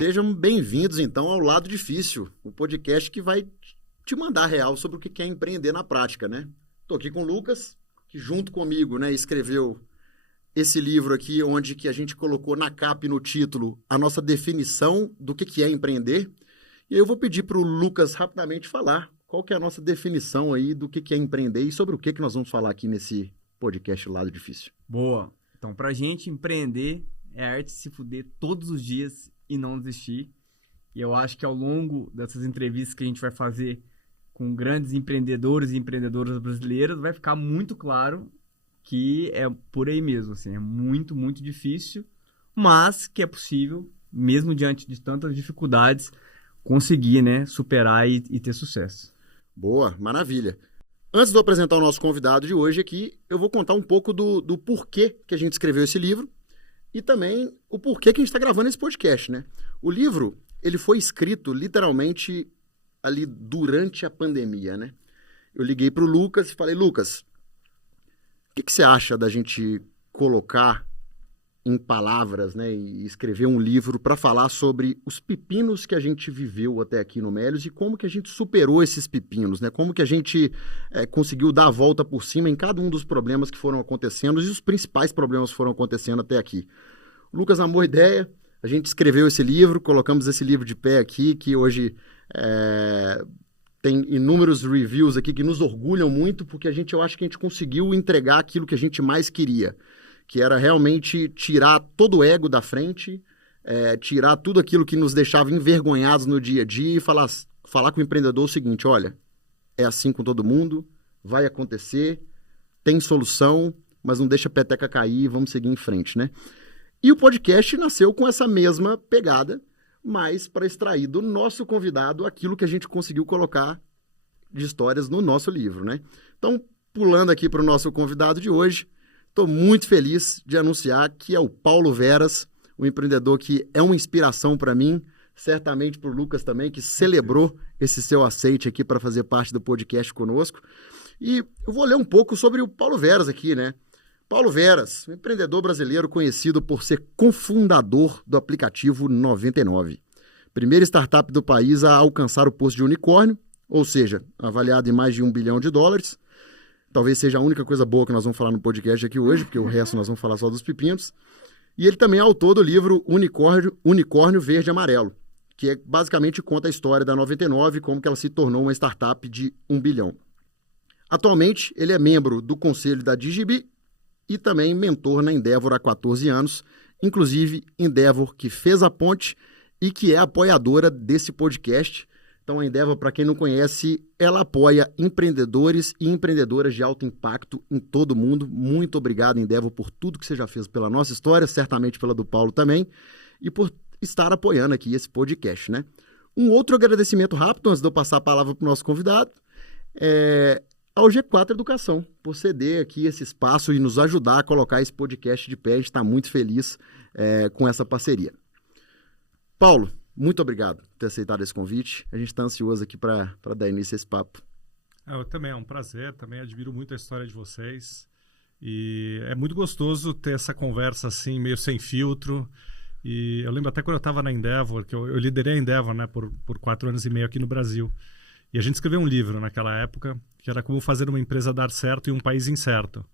Sejam bem-vindos, então, ao Lado Difícil, o podcast que vai te mandar real sobre o que é empreender na prática, né? Estou aqui com o Lucas, que junto comigo, né, escreveu esse livro aqui, onde que a gente colocou na capa e no título a nossa definição do que é empreender. E eu vou pedir para o Lucas rapidamente falar qual que é a nossa definição aí do que é empreender e sobre o que nós vamos falar aqui nesse podcast Lado Difícil. Boa. Então, pra gente, empreender é a arte de se fuder todos os dias e não desistir. E eu acho que ao longo dessas entrevistas que a gente vai fazer com grandes empreendedores e empreendedoras brasileiras, vai ficar muito claro que é por aí mesmo, assim, é muito, muito difícil, mas que é possível, mesmo diante de tantas dificuldades, conseguir, né, superar e ter sucesso. Boa, maravilha. Antes de eu apresentar o nosso convidado de hoje aqui, eu vou contar um pouco do porquê que a gente escreveu esse livro e também o porquê que a gente está gravando esse podcast, né? O livro, ele foi escrito literalmente ali durante a pandemia, né? Eu liguei para o Lucas e falei, Lucas, o que você acha da gente colocar em palavras, né, e escrever um livro para falar sobre os pepinos que a gente viveu até aqui no Melios e como que a gente superou esses pepinos, né? Como que a gente conseguiu dar a volta por cima em cada um dos problemas que foram acontecendo e os principais problemas que foram acontecendo até aqui. O Lucas amou a ideia, a gente escreveu esse livro, colocamos esse livro de pé aqui, que hoje tem inúmeros reviews aqui que nos orgulham muito, porque eu acho que a gente conseguiu entregar aquilo que a gente mais queria, que era realmente tirar todo o ego da frente, tirar tudo aquilo que nos deixava envergonhados no dia a dia e falar com o empreendedor o seguinte, olha, é assim com todo mundo, vai acontecer, tem solução, mas não deixa a peteca cair, vamos seguir em frente, né? E o podcast nasceu com essa mesma pegada, mas para extrair do nosso convidado aquilo que a gente conseguiu colocar de histórias no nosso livro, né? Então, pulando aqui para o nosso convidado de hoje, estou muito feliz de anunciar que é o Paulo Veras, um empreendedor que é uma inspiração para mim, certamente para o Lucas também, que celebrou esse seu aceite aqui para fazer parte do podcast conosco. E eu vou ler um pouco sobre o Paulo Veras aqui, né? Paulo Veras, um empreendedor brasileiro conhecido por ser cofundador do aplicativo 99. Primeira startup do país a alcançar o posto de unicórnio, ou seja, avaliado em mais de $1 bilhão. Talvez seja a única coisa boa que nós vamos falar no podcast aqui hoje, porque o resto nós vamos falar só dos pepinos. E ele também é autor do livro Unicórnio Verde e Amarelo, que basicamente conta a história da 99 e como que ela se tornou uma startup de $1 bilhão. Atualmente, ele é membro do conselho da Digibi e também mentor na Endeavor há 14 anos, inclusive Endeavor que fez a ponte e que é apoiadora desse podcast. Então, a Endeavor, para quem não conhece, ela apoia empreendedores e empreendedoras de alto impacto em todo o mundo. Muito obrigado, Endeavor, por tudo que você já fez pela nossa história, certamente pela do Paulo também, e por estar apoiando aqui esse podcast, né? Um outro agradecimento rápido, antes de eu passar a palavra para o nosso convidado, ao G4 Educação, por ceder aqui esse espaço e nos ajudar a colocar esse podcast de pé. A gente está muito feliz com essa parceria. Paulo, muito obrigado por ter aceitado esse convite. A gente está ansioso aqui para dar início a esse papo. Eu também, é um prazer. Também admiro muito a história de vocês. E é muito gostoso ter essa conversa assim, meio sem filtro. E eu lembro até quando eu estava na Endeavor, que eu liderei a Endeavor, né, por 4 anos e meio aqui no Brasil. E a gente escreveu um livro naquela época, que era como fazer uma empresa dar certo em um país incerto.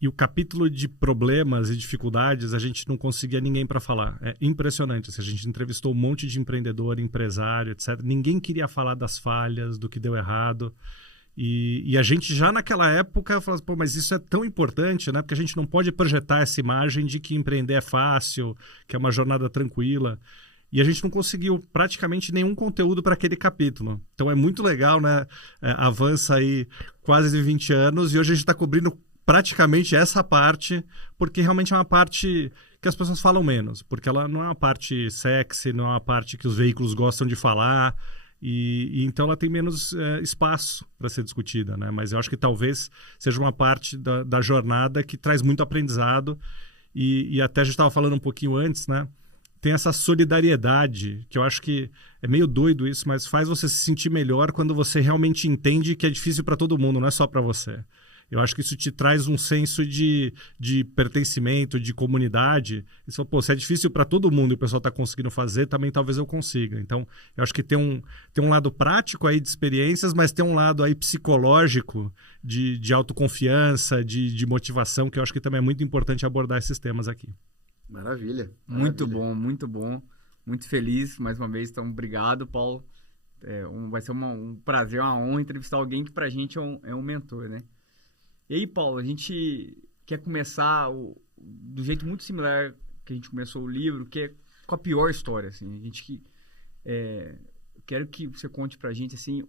E o capítulo de problemas e dificuldades, a gente não conseguia ninguém para falar. É impressionante. Assim, a gente entrevistou um monte de empreendedor, empresário, etc. Ninguém queria falar das falhas, do que deu errado. E a gente já naquela época falava, pô, mas isso é tão importante, né? Porque a gente não pode projetar essa imagem de que empreender é fácil, que é uma jornada tranquila. E a gente não conseguiu praticamente nenhum conteúdo para aquele capítulo. Então é muito legal, né? Avança aí quase 20 anos e hoje a gente está cobrindo praticamente essa parte, porque realmente é uma parte que as pessoas falam menos, porque ela não é uma parte sexy, não é uma parte que os veículos gostam de falar, e então ela tem menos espaço para ser discutida, né? Mas eu acho que talvez seja uma parte da jornada que traz muito aprendizado, e até a gente estava falando um pouquinho antes, né? Tem essa solidariedade, que eu acho que é meio doido isso, mas faz você se sentir melhor quando você realmente entende que é difícil para todo mundo, não é só para você. Eu acho que isso te traz um senso de pertencimento, de comunidade. E você fala, pô, se é difícil para todo mundo e o pessoal está conseguindo fazer, também talvez eu consiga. Então, eu acho que tem um lado prático aí de experiências, mas tem um lado aí psicológico de autoconfiança, de motivação, que eu acho que também é muito importante abordar esses temas aqui. Maravilha. Muito bom, muito bom. Muito feliz, mais uma vez. Então, obrigado, Paulo. Vai ser um prazer, uma honra entrevistar alguém que pra gente é um mentor, né? E aí, Paulo, a gente quer começar do jeito muito similar que a gente começou o livro, que é com a pior história, assim. Quero que você conte pra gente, assim,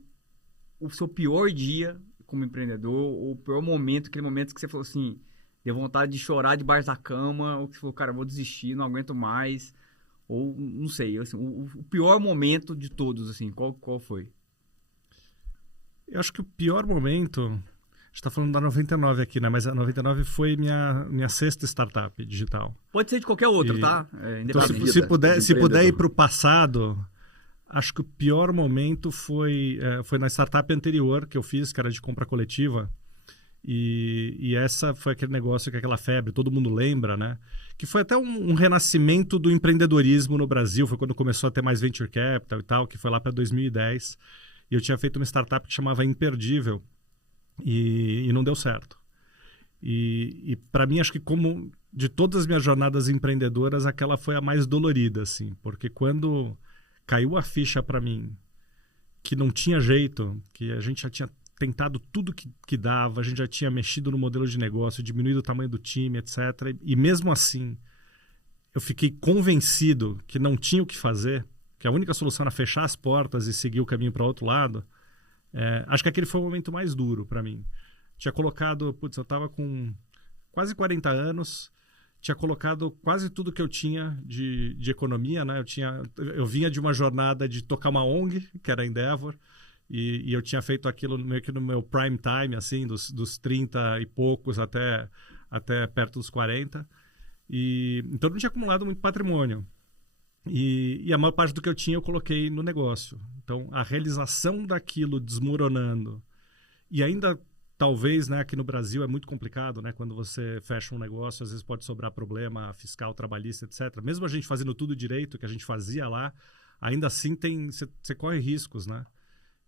o seu pior dia como empreendedor, ou o pior momento, aquele momento que você falou assim, deu vontade de chorar debaixo da cama, ou que você falou, cara, vou desistir, não aguento mais, ou não sei, assim, o pior momento de todos, assim, qual foi? Eu acho que o pior momento, a gente está falando da 99 aqui, né? Mas a 99 foi minha sexta startup digital. Pode ser de qualquer outro, tá? Então, se puder ir para o passado, acho que o pior momento foi na startup anterior que eu fiz, que era de compra coletiva. E essa foi aquele negócio, aquela febre, todo mundo lembra, né? Que foi até um renascimento do empreendedorismo no Brasil. Foi quando começou a ter mais venture capital e tal, que foi lá para 2010. E eu tinha feito uma startup que chamava Imperdível e não deu certo. E para mim, acho que como de todas as minhas jornadas empreendedoras, aquela foi a mais dolorida, assim. Porque quando caiu a ficha para mim que não tinha jeito, que a gente já tinha tentado tudo que dava, a gente já tinha mexido no modelo de negócio, diminuído o tamanho do time, etc. E mesmo assim, eu fiquei convencido que não tinha o que fazer, que a única solução era fechar as portas e seguir o caminho para o outro lado. Acho que aquele foi o momento mais duro para mim. Tinha colocado, eu estava com quase 40 anos, tinha colocado quase tudo que eu tinha de economia, né? Eu vinha de uma jornada de tocar uma ONG, que era a Endeavor, e eu tinha feito aquilo meio que no meu prime time, assim, dos 30 e poucos até perto dos 40. Então eu não tinha acumulado muito patrimônio. E a maior parte do que eu tinha eu coloquei no negócio. Então a realização daquilo desmoronando, e ainda talvez, né, aqui no Brasil é muito complicado, né, quando você fecha um negócio, às vezes pode sobrar problema fiscal, trabalhista, etc. Mesmo a gente fazendo tudo direito que a gente fazia lá, ainda assim você corre riscos, né?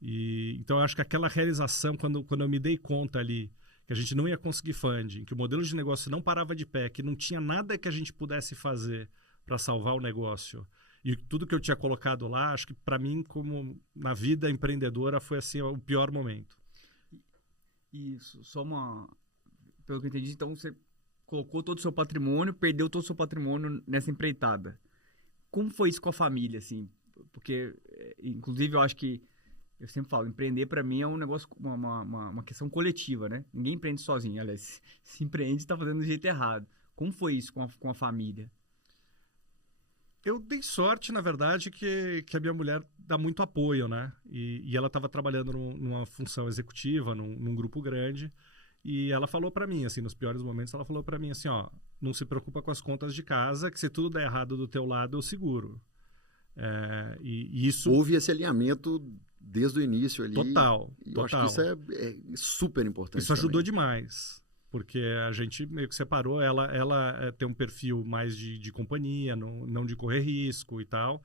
Então eu acho que aquela realização, quando eu me dei conta ali que a gente não ia conseguir funding, que o modelo de negócio não parava de pé, que não tinha nada que a gente pudesse fazer para salvar o negócio, e tudo que eu tinha colocado lá, acho que para mim, como na vida empreendedora, foi assim o pior momento. Isso, pelo que eu entendi, então você colocou todo o seu patrimônio, perdeu todo o seu patrimônio nessa empreitada. Como foi isso com a família, assim? Porque, inclusive, eu acho que eu sempre falo, empreender para mim é um negócio, uma questão coletiva, né? Ninguém empreende sozinho, aliás, se empreende está fazendo do jeito errado. Como foi isso com a família? Eu dei sorte, na verdade, que a minha mulher dá muito apoio, né? E ela estava trabalhando numa função executiva, num grupo grande, e ela falou para mim, assim, nos piores momentos, ela falou para mim assim, ó, não se preocupa com as contas de casa, que se tudo der errado do teu lado, eu seguro. E isso... Houve esse alinhamento desde o início ali. Total. Eu acho que isso é super importante. Isso ajudou demais. Porque a gente meio que separou, ela tem um perfil mais de companhia, não de correr risco e tal,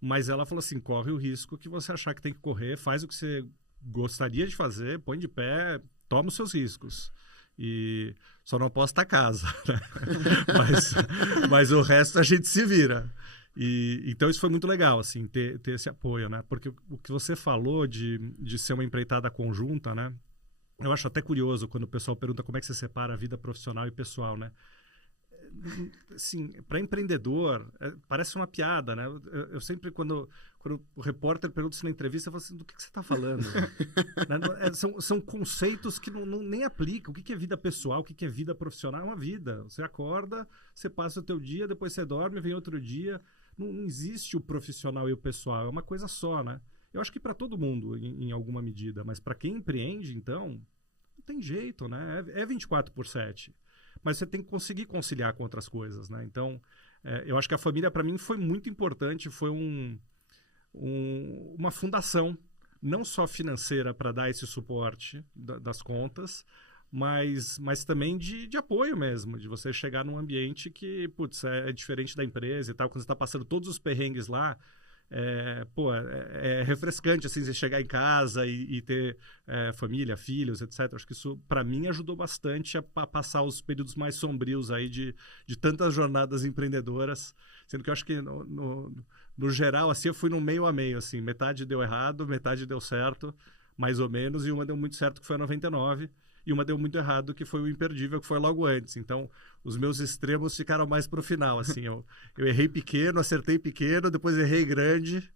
mas ela falou assim, corre o risco que você achar que tem que correr, faz o que você gostaria de fazer, põe de pé, toma os seus riscos. E só não aposta a casa, né? mas o resto a gente se vira. Então isso foi muito legal, assim, ter esse apoio, né? Porque o que você falou de ser uma empreitada conjunta, né? Eu acho até curioso quando o pessoal pergunta como é que você separa a vida profissional e pessoal, né? Assim, para empreendedor, parece uma piada, né? Eu sempre, quando o repórter pergunta isso na entrevista, eu falo assim, do que você está falando? Né? São conceitos que nem aplicam. O que é vida pessoal? O que é vida profissional? É uma vida. Você acorda, você passa o teu dia, depois você dorme, vem outro dia. Não existe o profissional e o pessoal. É uma coisa só, né? Eu acho que para todo mundo, em alguma medida, mas para quem empreende, então, não tem jeito, né? É 24/7. Mas você tem que conseguir conciliar com outras coisas, né? Então, eu acho que a família, para mim, foi muito importante, foi uma fundação, não só financeira para dar esse suporte das contas, mas também de apoio mesmo, de você chegar num ambiente que, putz, é diferente da empresa e tal, quando você está passando todos os perrengues lá, é refrescante, assim, você chegar em casa e ter família, filhos, etc. Acho que isso, para mim, ajudou bastante a passar os períodos mais sombrios aí de tantas jornadas empreendedoras, sendo que eu acho que, no geral, assim, eu fui no meio a meio, assim, metade deu errado, metade deu certo, mais ou menos, e uma deu muito certo, que foi a 99, e uma deu muito errado, que foi o Imperdível, que foi logo antes. Então, os meus extremos ficaram mais pro final, assim. Eu errei pequeno, acertei pequeno, depois errei grande,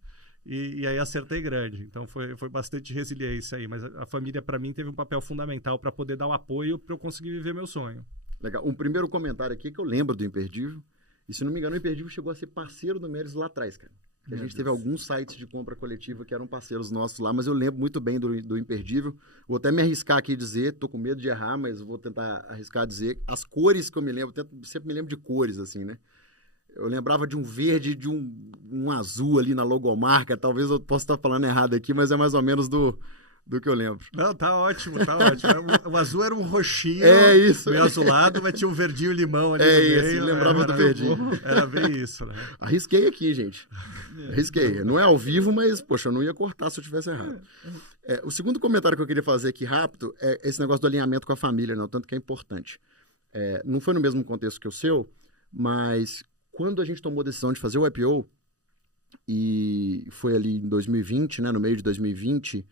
e aí acertei grande. Então, foi bastante resiliência aí. Mas a família, para mim, teve um papel fundamental para poder dar o apoio para eu conseguir viver meu sonho. Legal. Um primeiro comentário aqui que eu lembro do Imperdível, e se não me engano, o Imperdível chegou a ser parceiro do Meris lá atrás, cara. A gente teve alguns sites de compra coletiva que eram parceiros nossos lá, mas eu lembro muito bem do Imperdível. Vou até me arriscar aqui e dizer, tô com medo de errar, mas vou tentar arriscar dizer. As cores que eu me lembro, sempre me lembro de cores, assim, né? Eu lembrava de um verde, de um azul ali na logomarca. Talvez eu possa estar falando errado aqui, mas é mais ou menos do que eu lembro. Não, tá ótimo, tá ótimo. O azul era um roxinho, isso. meio azulado, mas tinha um verdinho limão ali no meio. Lembrava do verdinho. Era bem isso, né? Arrisquei aqui, gente. Arrisquei. Não é ao vivo, mas, poxa, eu não ia cortar se eu tivesse errado. O segundo comentário que eu queria fazer aqui rápido é esse negócio do alinhamento com a família, né? O tanto que é importante. Não foi no mesmo contexto que o seu, mas quando a gente tomou a decisão de fazer o IPO, e foi ali em 2020, né? No meio de 2020...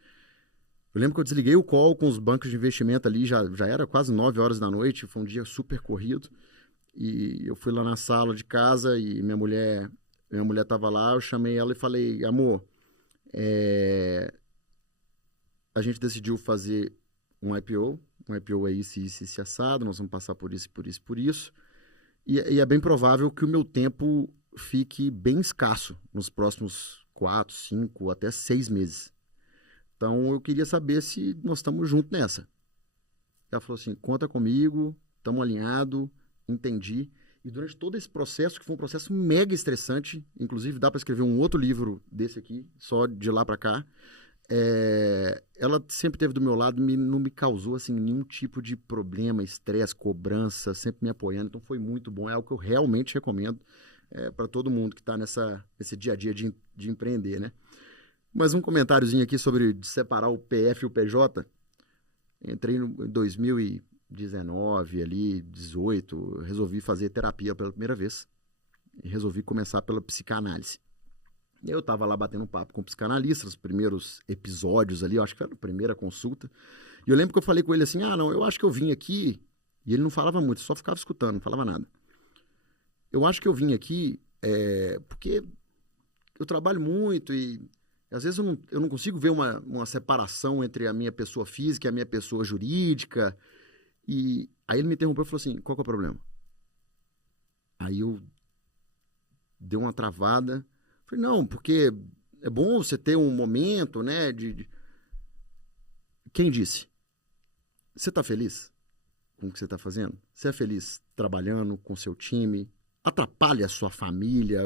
Eu lembro que eu desliguei o call com os bancos de investimento ali, já era quase 9 horas da noite, foi um dia super corrido. E eu fui lá na sala de casa e minha mulher estava lá, eu chamei ela e falei, amor, a gente decidiu fazer um IPO é isso, isso, isso, assado, nós vamos passar por isso, por isso, por isso. E é bem provável que o meu tempo fique bem escasso nos próximos 4, 5, até 6 meses. Então, eu queria saber se nós estamos juntos nessa. Ela falou assim, conta comigo, estamos alinhados, entendi. E durante todo esse processo, que foi um processo mega estressante, inclusive dá para escrever um outro livro desse aqui, só de lá para cá, ela sempre esteve do meu lado, não me causou assim, nenhum tipo de problema, estresse, cobrança, sempre me apoiando. Então, foi muito bom. É algo que eu realmente recomendo para todo mundo que está nesse dia a dia de empreender, né? Mas um comentáriozinho aqui sobre separar o PF e o PJ. Entrei em 2019, ali, 18, resolvi fazer terapia pela primeira vez. E resolvi começar pela psicanálise. E eu estava lá batendo um papo com o psicanalista, os primeiros episódios ali, eu acho que foi a primeira consulta. E eu lembro que eu falei com ele assim, não, eu acho que eu vim aqui... E ele não falava muito, só ficava escutando, não falava nada. Eu acho que eu vim aqui porque eu trabalho muito e... Às vezes eu não consigo ver uma separação entre a minha pessoa física e a minha pessoa jurídica. E aí ele me interrompeu e falou assim, qual que é o problema? Aí eu dei uma travada. Falei, não, porque é bom você ter um momento, né? Quem disse? Você está feliz com o que você está fazendo? Você é feliz trabalhando com seu time? Atrapalha a sua família?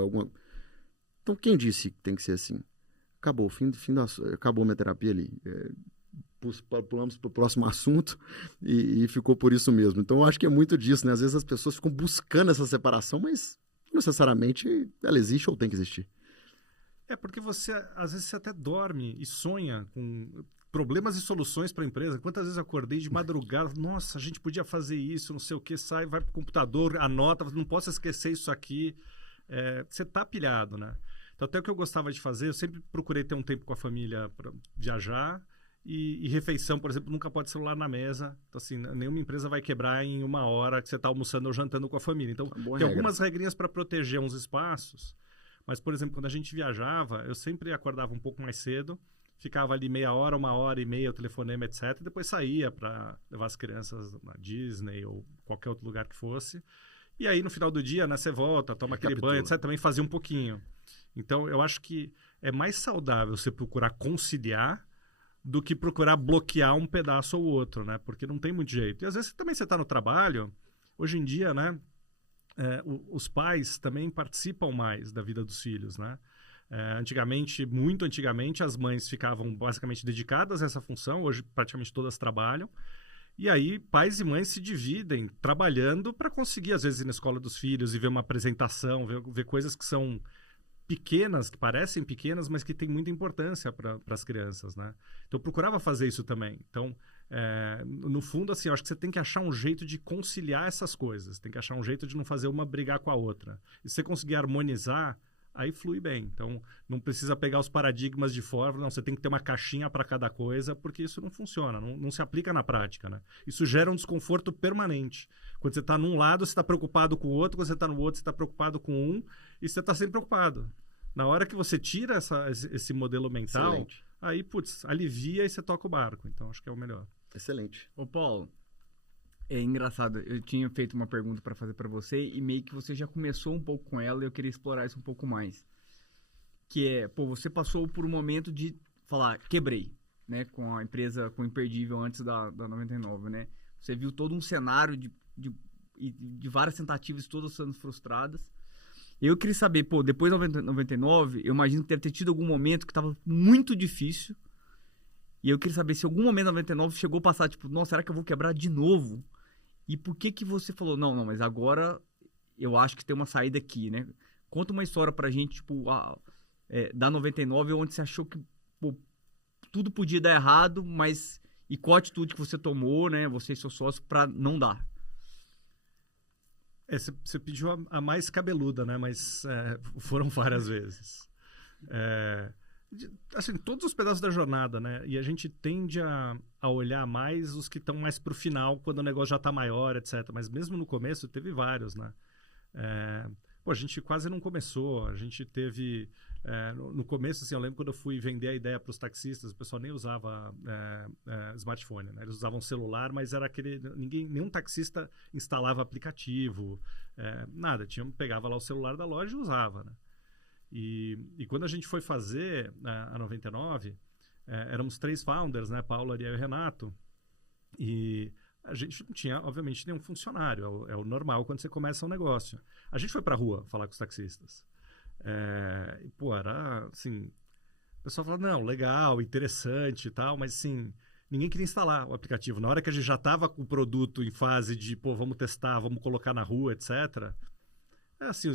Então quem disse que tem que ser assim? Acabou, acabou minha terapia ali. Pulamos para o próximo assunto e ficou por isso mesmo. Então, eu acho que é muito disso, né? Às vezes as pessoas ficam buscando essa separação, mas não necessariamente ela existe ou tem que existir. Porque às vezes você até dorme e sonha com problemas e soluções para a empresa. Quantas vezes eu acordei de madrugada, nossa, a gente podia fazer isso, não sei o que, sai, vai para o computador, anota, não posso esquecer isso aqui. Você tá pilhado, né? Então, até o que eu gostava de fazer, eu sempre procurei ter um tempo com a família para viajar e refeição, por exemplo, nunca pode celular na mesa. Então, assim, nenhuma empresa vai quebrar em 1 hora que você está almoçando ou jantando com a família. Então, tem algumas regrinhas para proteger uns espaços. Mas, por exemplo, quando a gente viajava, eu sempre acordava um pouco mais cedo, ficava ali 1 hora, 1h30, o telefonema, etc. E depois saía para levar as crianças na Disney ou qualquer outro lugar que fosse. E aí, no final do dia, né, você volta, toma aquele banho, etc. Também fazia um pouquinho. Então, eu acho que é mais saudável você procurar conciliar do que procurar bloquear um pedaço ou outro, né? Porque não tem muito jeito. E às vezes também você está no trabalho, hoje em dia, né? Os pais também participam mais da vida dos filhos, né? Antigamente, muito antigamente, as mães ficavam basicamente dedicadas a essa função, hoje praticamente todas trabalham. E aí, pais e mães se dividem trabalhando para conseguir, às vezes, ir na escola dos filhos e ver uma apresentação, ver coisas que são pequenas, que parecem pequenas, mas que têm muita importância para as crianças, né? Então, eu procurava fazer isso também. Então, no fundo, assim, eu acho que você tem que achar um jeito de conciliar essas coisas. Tem que achar um jeito de não fazer uma brigar com a outra. E se você conseguir harmonizar, aí flui bem. Então, não precisa pegar os paradigmas de fora, não, você tem que ter uma caixinha para cada coisa, porque isso não funciona, não se aplica na prática, né? Isso gera um desconforto permanente. Quando você está num lado, você está preocupado com o outro, quando você está no outro, você está preocupado com um, e você está sempre preocupado. Na hora que você tira esse modelo mental, Excelente. aí, putz, alivia e você toca o barco. Então, acho que é o melhor. Excelente. Ô, Paulo, é engraçado. Eu tinha feito uma pergunta para fazer para você e meio que você já começou um pouco com ela e eu queria explorar isso um pouco mais. Que é, pô, você passou por um momento de falar, quebrei, né? Com a empresa, com o Imperdível antes da 99, né? Você viu todo um cenário de várias tentativas, todas sendo frustradas. Eu queria saber, pô, depois da 99, eu imagino que deve ter tido algum momento que estava muito difícil. E eu queria saber se algum momento da 99 chegou a passar, tipo, nossa, será que eu vou quebrar de novo? E por que você falou, não, mas agora eu acho que tem uma saída aqui, né? Conta uma história pra gente, tipo, da 99, onde você achou que, pô, tudo podia dar errado, mas... E qual a atitude que você tomou, né? Você e seu sócio, pra não dar? Você pediu a mais cabeluda, né? Mas foram várias vezes. Assim, todos os pedaços da jornada, né? E a gente tende a olhar mais os que estão mais pro final, quando o negócio já está maior, etc. Mas mesmo no começo, teve vários, né? A gente quase não começou. A gente teve... no começo, assim, eu lembro quando eu fui vender a ideia para os taxistas, o pessoal nem usava smartphone, né? Eles usavam celular, mas era nenhum taxista instalava aplicativo, nada. Pegava lá o celular da loja e usava, né? E quando a gente foi fazer a 99, éramos 3 founders, né? Paulo, Ariel e Renato. E a gente não tinha, obviamente, nenhum funcionário. É o normal quando você começa um negócio. A gente foi para a rua falar com os taxistas. Era assim... O pessoal falava, não, legal, interessante e tal, mas assim, ninguém queria instalar o aplicativo. Na hora que a gente já estava com o produto em fase de, vamos testar, vamos colocar na rua, etc., assim,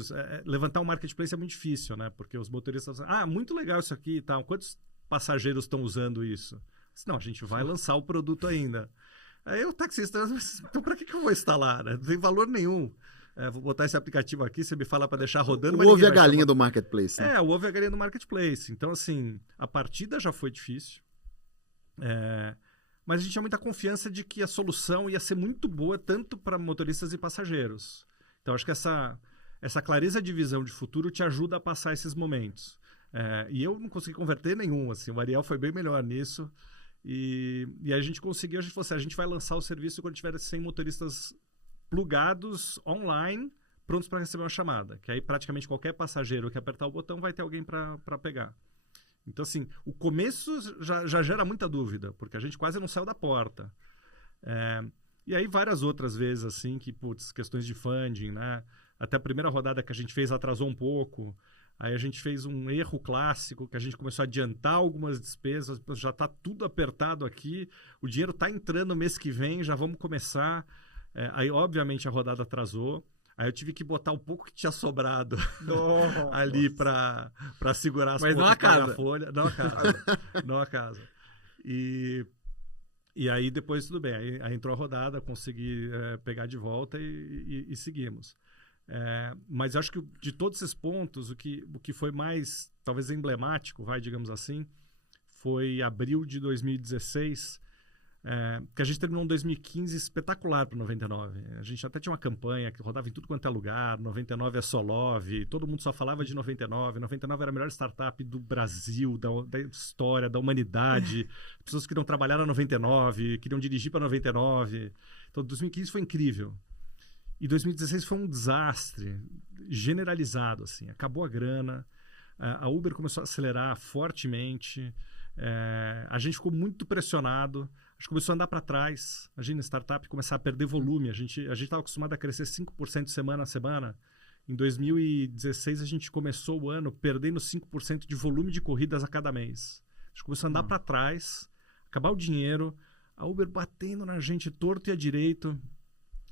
levantar um marketplace é muito difícil, né? Porque os motoristas falam, muito legal isso aqui e tal. Quantos passageiros estão usando isso? Não, a gente vai lançar o produto ainda. Aí o taxista, então para que eu vou instalar? Né? Não tem valor nenhum. Vou botar esse aplicativo aqui, você me fala para deixar rodando. O ovo e a galinha do marketplace. Né? O ovo e a galinha do marketplace. Então, assim, a partida já foi difícil. Mas a gente tinha muita confiança de que a solução ia ser muito boa, tanto para motoristas e passageiros. Então, acho que essa clareza de visão de futuro te ajuda a passar esses momentos. E eu não consegui converter nenhum. Assim, o Ariel foi bem melhor nisso. E a gente conseguiu, a gente falou assim, a gente vai lançar o serviço quando tiver 100 motoristas plugados online, prontos para receber uma chamada. Que aí praticamente qualquer passageiro que apertar o botão vai ter alguém para pegar. Então, assim, o começo já gera muita dúvida, porque a gente quase não saiu da porta. E aí várias outras vezes, assim, que, questões de funding, né? Até a primeira rodada que a gente fez atrasou um pouco. Aí a gente fez um erro clássico, que a gente começou a adiantar algumas despesas, já está tudo apertado aqui, o dinheiro está entrando mês que vem, já vamos começar. Aí, obviamente, a rodada atrasou. Aí eu tive que botar o pouco que tinha sobrado ali para segurar as contas. Mas não a casa. Folha. Não a casa. Não a casa. E aí depois tudo bem. Aí entrou a rodada, consegui pegar de volta e seguimos. Mas acho que de todos esses pontos, o que foi mais, talvez, emblemático, digamos assim, foi abril de 2016, que a gente terminou um 2015 espetacular para o 99. A gente até tinha uma campanha que rodava em tudo quanto é lugar, 99 é só love, todo mundo só falava de 99. 99 era a melhor startup do Brasil, da história, da humanidade. Pessoas queriam trabalhar na 99, queriam dirigir para 99. Então, 2015 foi incrível. E 2016 foi um desastre generalizado, assim. Acabou a grana, a Uber começou a acelerar fortemente, a gente ficou muito pressionado, a gente começou a andar para trás, a gente na startup começar a perder volume, a gente estava acostumado a crescer 5% semana a semana. Em 2016 a gente começou o ano perdendo 5% de volume de corridas a cada mês. A gente começou a andar para trás, acabar o dinheiro, A Uber batendo na gente torto e à direito.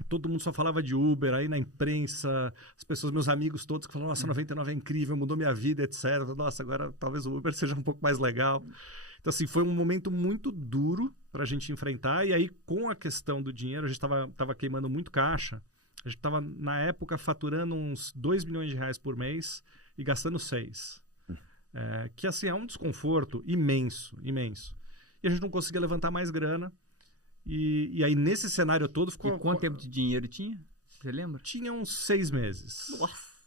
Todo mundo só falava de Uber, aí na imprensa, as pessoas, meus amigos todos que falaram, nossa, 99 é incrível, mudou minha vida, etc. Nossa, agora talvez o Uber seja um pouco mais legal. Então, assim, foi um momento muito duro para a gente enfrentar. E aí, com a questão do dinheiro, a gente estava queimando muito caixa. A gente estava, na época, faturando uns 2 milhões de reais por mês e gastando 6. Que, assim, é um desconforto imenso, imenso. E a gente não conseguia levantar mais grana. E aí, nesse cenário todo, ficou... E quanto tempo de dinheiro tinha? Você lembra? Tinha uns 6 meses. Nossa!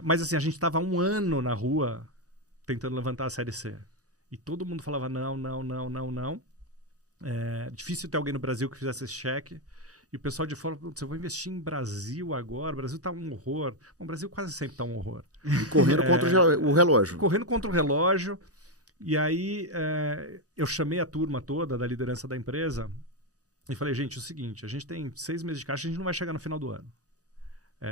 Mas, assim, a gente estava 1 ano na rua tentando levantar a Série C. E todo mundo falava não. Difícil ter alguém no Brasil que fizesse esse cheque. E o pessoal de fora, eu vou investir em Brasil agora, o Brasil está um horror. O Brasil quase sempre está um horror. E correndo contra o relógio. Correndo contra o relógio. E aí eu chamei a turma toda da liderança da empresa e falei, gente, é o seguinte, a gente tem 6 meses de caixa, a gente não vai chegar no final do ano,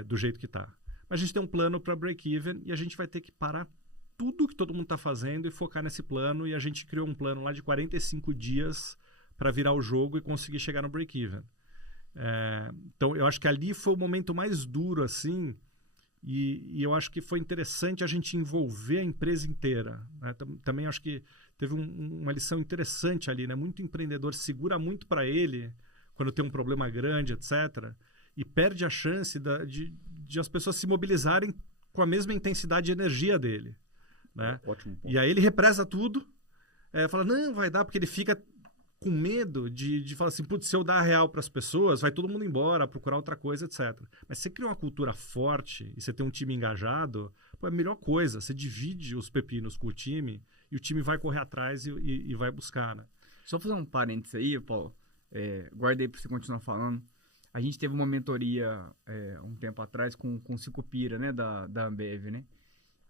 do jeito que está. Mas a gente tem um plano para break-even e a gente vai ter que parar tudo que todo mundo está fazendo e focar nesse plano. E a gente criou um plano lá de 45 dias para virar o jogo e conseguir chegar no break-even. Então, eu acho que ali foi o momento mais duro, assim, e eu acho que foi interessante a gente envolver a empresa inteira, né? Também acho que teve uma lição interessante ali, né? Muito empreendedor segura muito para ele quando tem um problema grande, etc., e perde a chance de as pessoas se mobilizarem com a mesma intensidade de energia dele, né? Ótimo ponto. E aí ele represa tudo, fala, não, vai dar, porque ele fica com medo de falar assim, putz, se eu dar a real para as pessoas, vai todo mundo embora, procurar outra coisa, etc. Mas se você cria uma cultura forte e você tem um time engajado, é a melhor coisa. Você divide os pepinos com o time e o time vai correr atrás e vai buscar, né? Só fazer um parênteses aí, Paulo. Guardei para você continuar falando. A gente teve uma mentoria um tempo atrás com o Sicupira, né, da Ambev, né?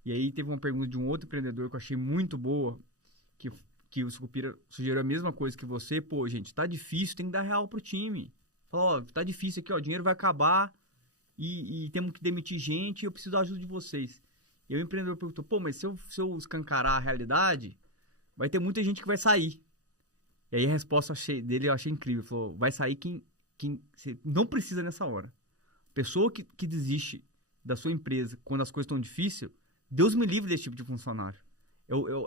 E aí teve uma pergunta de um outro empreendedor que eu achei muito boa, que o Sicupira sugeriu a mesma coisa que você. Pô, gente, tá difícil, tem que dar real pro time. Falou, ó, tá difícil aqui, ó, o dinheiro vai acabar e temos que demitir gente e eu preciso da ajuda de vocês. E o empreendedor perguntou, pô, mas se eu escancarar a realidade, vai ter muita gente que vai sair. E aí a resposta dele eu achei incrível. Ele falou, vai sair quem você não precisa nessa hora. Pessoa que desiste da sua empresa quando as coisas estão difíceis, Deus me livre desse tipo de funcionário.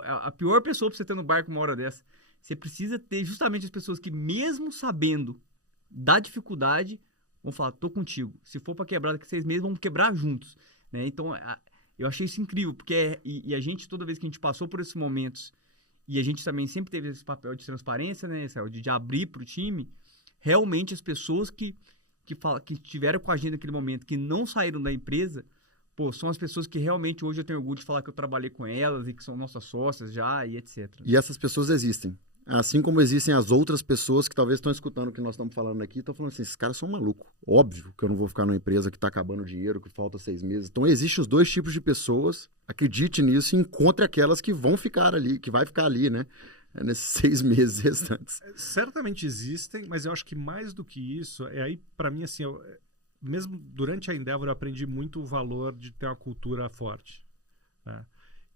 A pior pessoa pra você ter no barco uma hora dessa. Você precisa ter justamente as pessoas que, mesmo sabendo da dificuldade, vão falar, tô contigo. Se for pra quebrar daqui a 6 meses, vamos quebrar juntos, né? Então, eu achei isso incrível, porque a gente, toda vez que a gente passou por esses momentos, e a gente também sempre teve esse papel de transparência, né, de abrir pro time, realmente as pessoas que estiveram com a gente naquele momento, que não saíram da empresa, pô, são as pessoas que realmente hoje eu tenho orgulho de falar que eu trabalhei com elas e que são nossas sócias já e etc. E essas pessoas existem. Assim como existem as outras pessoas que talvez estão escutando o que nós estamos falando aqui, estão falando assim, esses caras são malucos. Óbvio que eu não vou ficar numa empresa que está acabando o dinheiro, que falta 6 meses. Então, existem os 2 tipos de pessoas. Acredite nisso e encontre aquelas que vão ficar ali, que vai ficar ali, né? Nesses 6 meses restantes. Certamente existem, mas eu acho que mais do que isso, aí, para mim, assim, mesmo durante a Endeavor, eu aprendi muito o valor de ter uma cultura forte, né?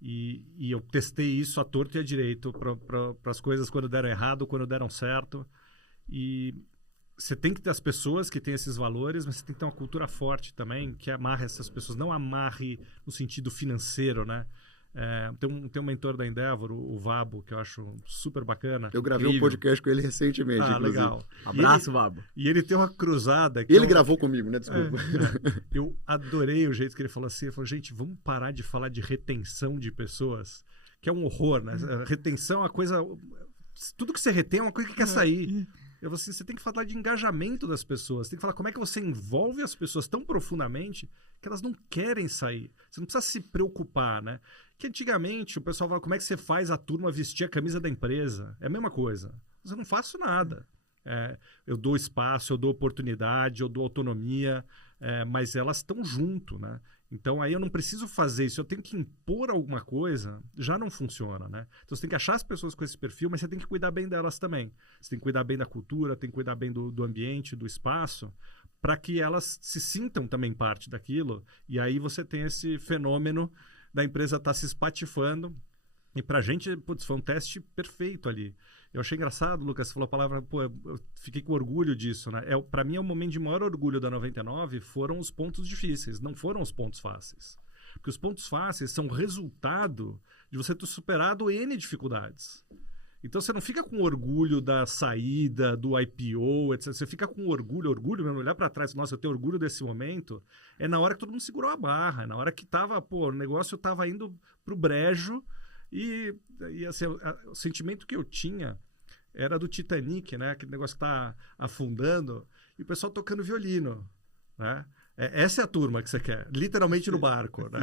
E eu testei isso à torto e à direito para as coisas quando deram errado, quando deram certo. E você tem que ter as pessoas que têm esses valores, mas você tem que ter uma cultura forte também, que amarre essas pessoas. Não amarre no sentido financeiro, né? Tem um mentor da Endeavor, o Vabo, que eu acho super bacana. Eu gravei um podcast com ele recentemente, inclusive. Legal. Abraço, Vabo. E ele tem uma cruzada... Ele gravou comigo, né? Desculpa. Eu adorei o jeito que ele falou assim. Ele falou, gente, vamos parar de falar de retenção de pessoas, que é um horror, né? Retenção é uma coisa... Tudo que você retém é uma coisa que quer sair. Você tem que falar de engajamento das pessoas. Tem que falar como é que você envolve as pessoas tão profundamente que elas não querem sair. Você não precisa se preocupar, né? Que antigamente o pessoal fala como é que você faz a turma vestir a camisa da empresa. É a mesma coisa. Eu não faço nada. Eu dou espaço, eu dou oportunidade, eu dou autonomia, mas elas estão junto, né? Então aí eu não preciso fazer isso, eu tenho que impor alguma coisa, já não funciona, né? Então você tem que achar as pessoas com esse perfil, mas você tem que cuidar bem delas também. Você tem que cuidar bem da cultura, tem que cuidar bem do ambiente, do espaço, para que elas se sintam também parte daquilo. E aí você tem esse fenômeno da empresa estar se espatifando. E pra gente, putz, foi um teste perfeito ali. Eu achei engraçado, Lucas, você falou a palavra, pô, eu fiquei com orgulho disso, né? Para mim, é o momento de maior orgulho da 99 foram os pontos difíceis, não foram os pontos fáceis. Porque os pontos fáceis são resultado de você ter superado N dificuldades. Então, você não fica com orgulho da saída, do IPO, etc. Você fica com orgulho mesmo, olhar para trás, nossa, eu tenho orgulho desse momento. É na hora que todo mundo segurou a barra, é na hora que o negócio estava indo pro brejo e assim, o sentimento que eu tinha era do Titanic, né? Aquele negócio que tá afundando e o pessoal tocando violino, né? Essa é a turma que você quer, literalmente no barco, né?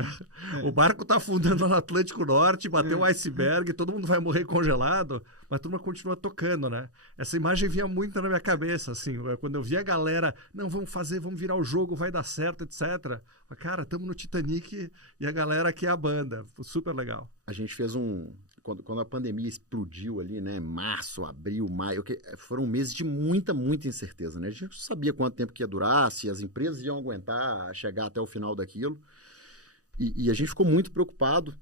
O barco tá afundando no Atlântico Norte, bateu um iceberg, todo mundo vai morrer congelado, mas a turma continua tocando, né? Essa imagem vinha muito na minha cabeça, assim, quando eu via a galera, não, vamos virar o jogo, vai dar certo, etc. Cara, estamos no Titanic e a galera aqui é a banda, super legal. A gente fez quando a pandemia explodiu ali, né? Março, abril, maio, foram meses de muita incerteza, né? A gente não sabia quanto tempo que ia durar, se as empresas iam aguentar chegar até o final daquilo. E a gente ficou muito preocupado.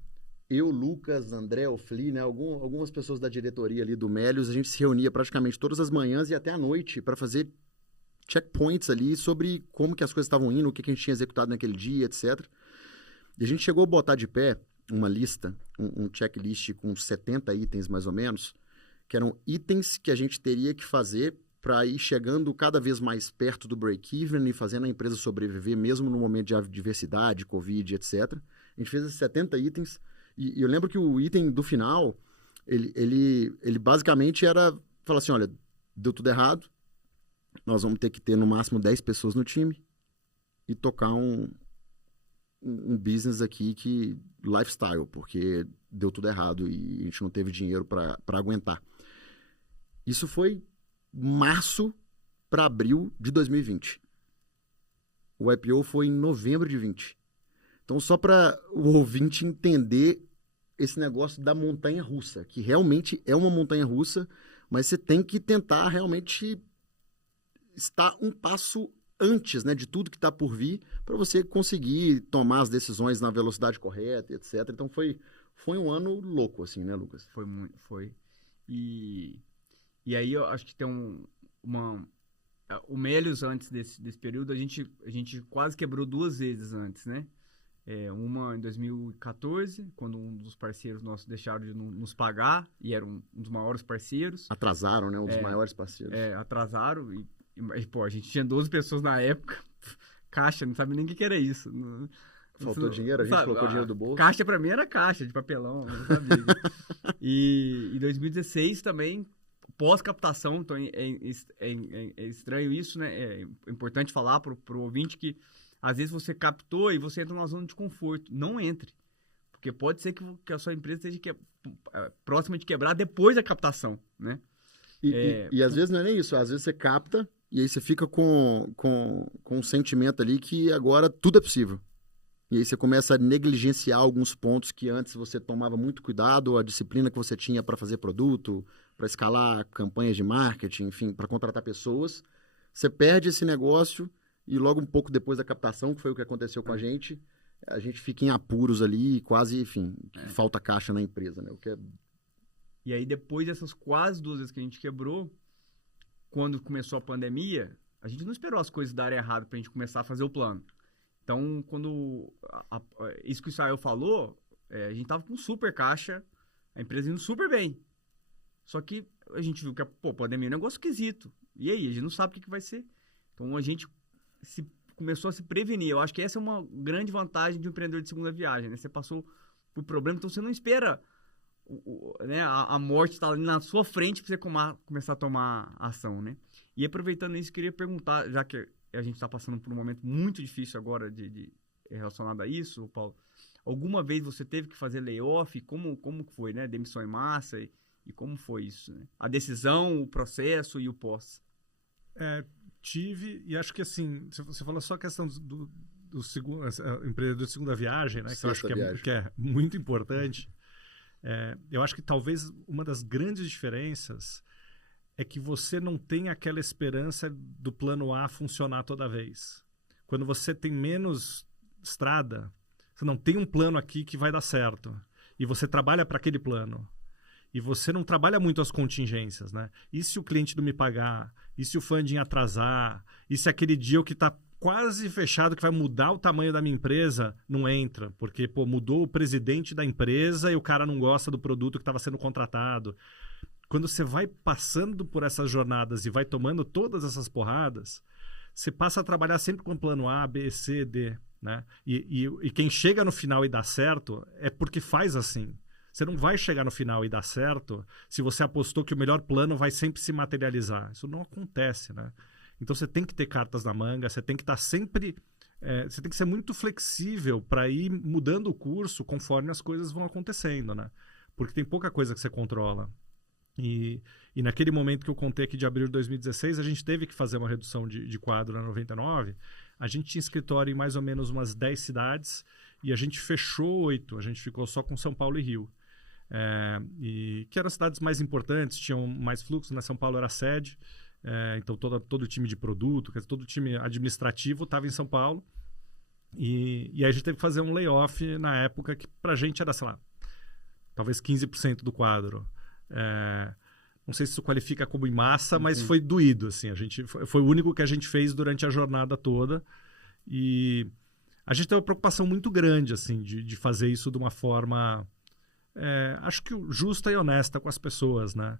Eu, Lucas, André, Ofli, né? Algumas pessoas da diretoria ali do Melius, a gente se reunia praticamente todas as manhãs e até à noite para fazer checkpoints ali sobre como que as coisas estavam indo, o que a gente tinha executado naquele dia, etc. E a gente chegou a botar de pé uma lista, um checklist com 70 itens mais ou menos, que eram itens que a gente teria que fazer para ir chegando cada vez mais perto do break-even e fazendo a empresa sobreviver, mesmo no momento de adversidade, Covid, etc. A gente fez esses 70 itens e eu lembro que o item do final, ele basicamente era falar assim, olha, deu tudo errado, nós vamos ter que ter no máximo 10 pessoas no time e tocar um business aqui que lifestyle, porque deu tudo errado e a gente não teve dinheiro para aguentar. Isso foi março para abril de 2020. O IPO foi em novembro de 20. Então, só para o ouvinte entender esse negócio da montanha-russa, que realmente é uma montanha-russa, mas você tem que tentar realmente estar um passo antes, né, de tudo que está por vir, para você conseguir tomar as decisões na velocidade correta, etc. Então foi um ano louco, assim, né, Lucas? Foi. E aí eu acho que tem o Melius, antes desse período, a gente quase quebrou 2 vezes antes, né? Uma em 2014, quando um dos parceiros nossos deixaram de nos pagar, e era um dos maiores parceiros. Atrasaram, né? Um dos maiores parceiros. Atrasaram pô, a gente tinha 12 pessoas na época, caixa, não sabe nem o que era isso. Faltou dinheiro, a gente colocou dinheiro do bolso. Caixa pra mim era caixa de papelão, não sabia. E em 2016 também, pós-captação, então é estranho isso, né? É importante falar pro ouvinte que às vezes você captou e você entra numa zona de conforto. Não entre. Porque pode ser que a sua empresa esteja próxima de quebrar depois da captação, né? E às vezes não é nem isso. Às vezes você capta e aí você fica com um sentimento ali que agora tudo é possível. E aí você começa a negligenciar alguns pontos que antes você tomava muito cuidado, a disciplina que você tinha para fazer produto, para escalar campanhas de marketing, enfim, para contratar pessoas. Você perde esse negócio e logo um pouco depois da captação, que foi o que aconteceu com a gente fica em apuros ali e quase, enfim, falta caixa na empresa, né? E aí depois dessas quase 2 vezes que a gente quebrou, quando começou a pandemia, a gente não esperou as coisas darem errado para a gente começar a fazer o plano. Então, quando isso que o Israel falou, a gente tava com super caixa, a empresa indo super bem. Só que a gente viu que a pandemia é um negócio esquisito. E aí, a gente não sabe o que vai ser. Então, a gente começou a se prevenir. Eu acho que essa é uma grande vantagem de um empreendedor de segunda viagem, né? Você passou por problema, então você não espera né, a morte estar ali na sua frente para você começar a tomar ação, né? E aproveitando isso, queria perguntar, já que a gente está passando por um momento muito difícil agora relacionado a isso, Paulo, alguma vez você teve que fazer layoff? Como foi, né? Demissão em massa e como foi isso, né? A decisão, o processo e o pós? Tive, e acho que assim, você falou só a questão do empreendedor de segunda viagem, né? Que eu acho que é muito importante. Eu acho que talvez uma das grandes diferenças é que você não tem aquela esperança do plano A funcionar toda vez. Quando você tem menos estrada, você não tem um plano aqui que vai dar certo. E você trabalha para aquele plano. e você não trabalha muito as contingências, né? E se o cliente não me pagar? E se o funding atrasar? E se aquele deal que está quase fechado, que vai mudar o tamanho da minha empresa, não entra? Porque, pô, mudou o presidente da empresa e o cara não gosta do produto que estava sendo contratado. Quando você vai passando por essas jornadas e vai tomando todas essas porradas, você passa a trabalhar sempre com plano A, B, C, D, né? E quem chega no final e dá certo é porque faz assim. Você não vai chegar no final e dar certo se você apostou que o melhor plano vai sempre se materializar. Isso não acontece, né? Então você tem que ter cartas na manga, você tem que estar sempre... você tem que ser muito flexível para ir mudando o curso conforme as coisas vão acontecendo, né? Porque tem pouca coisa que você controla. E naquele momento que eu contei aqui de abril de 2016, a gente teve que fazer uma redução de quadro na 99. A gente tinha escritório em mais ou menos umas 10 cidades e a gente fechou 8. A gente ficou só com São Paulo e Rio. E que eram as cidades mais importantes, tinham mais fluxo, né? São Paulo era a sede, então todo o time de produto, todo o time administrativo estava em São Paulo. E aí a gente teve que fazer um layoff na época que pra gente era, sei lá, talvez 15% do quadro. Não sei se isso qualifica como em massa, mas foi doído, assim. Foi o único que a gente fez durante a jornada toda. E a gente tem uma preocupação muito grande, assim, de fazer isso de uma forma, acho que justa e honesta com as pessoas, né?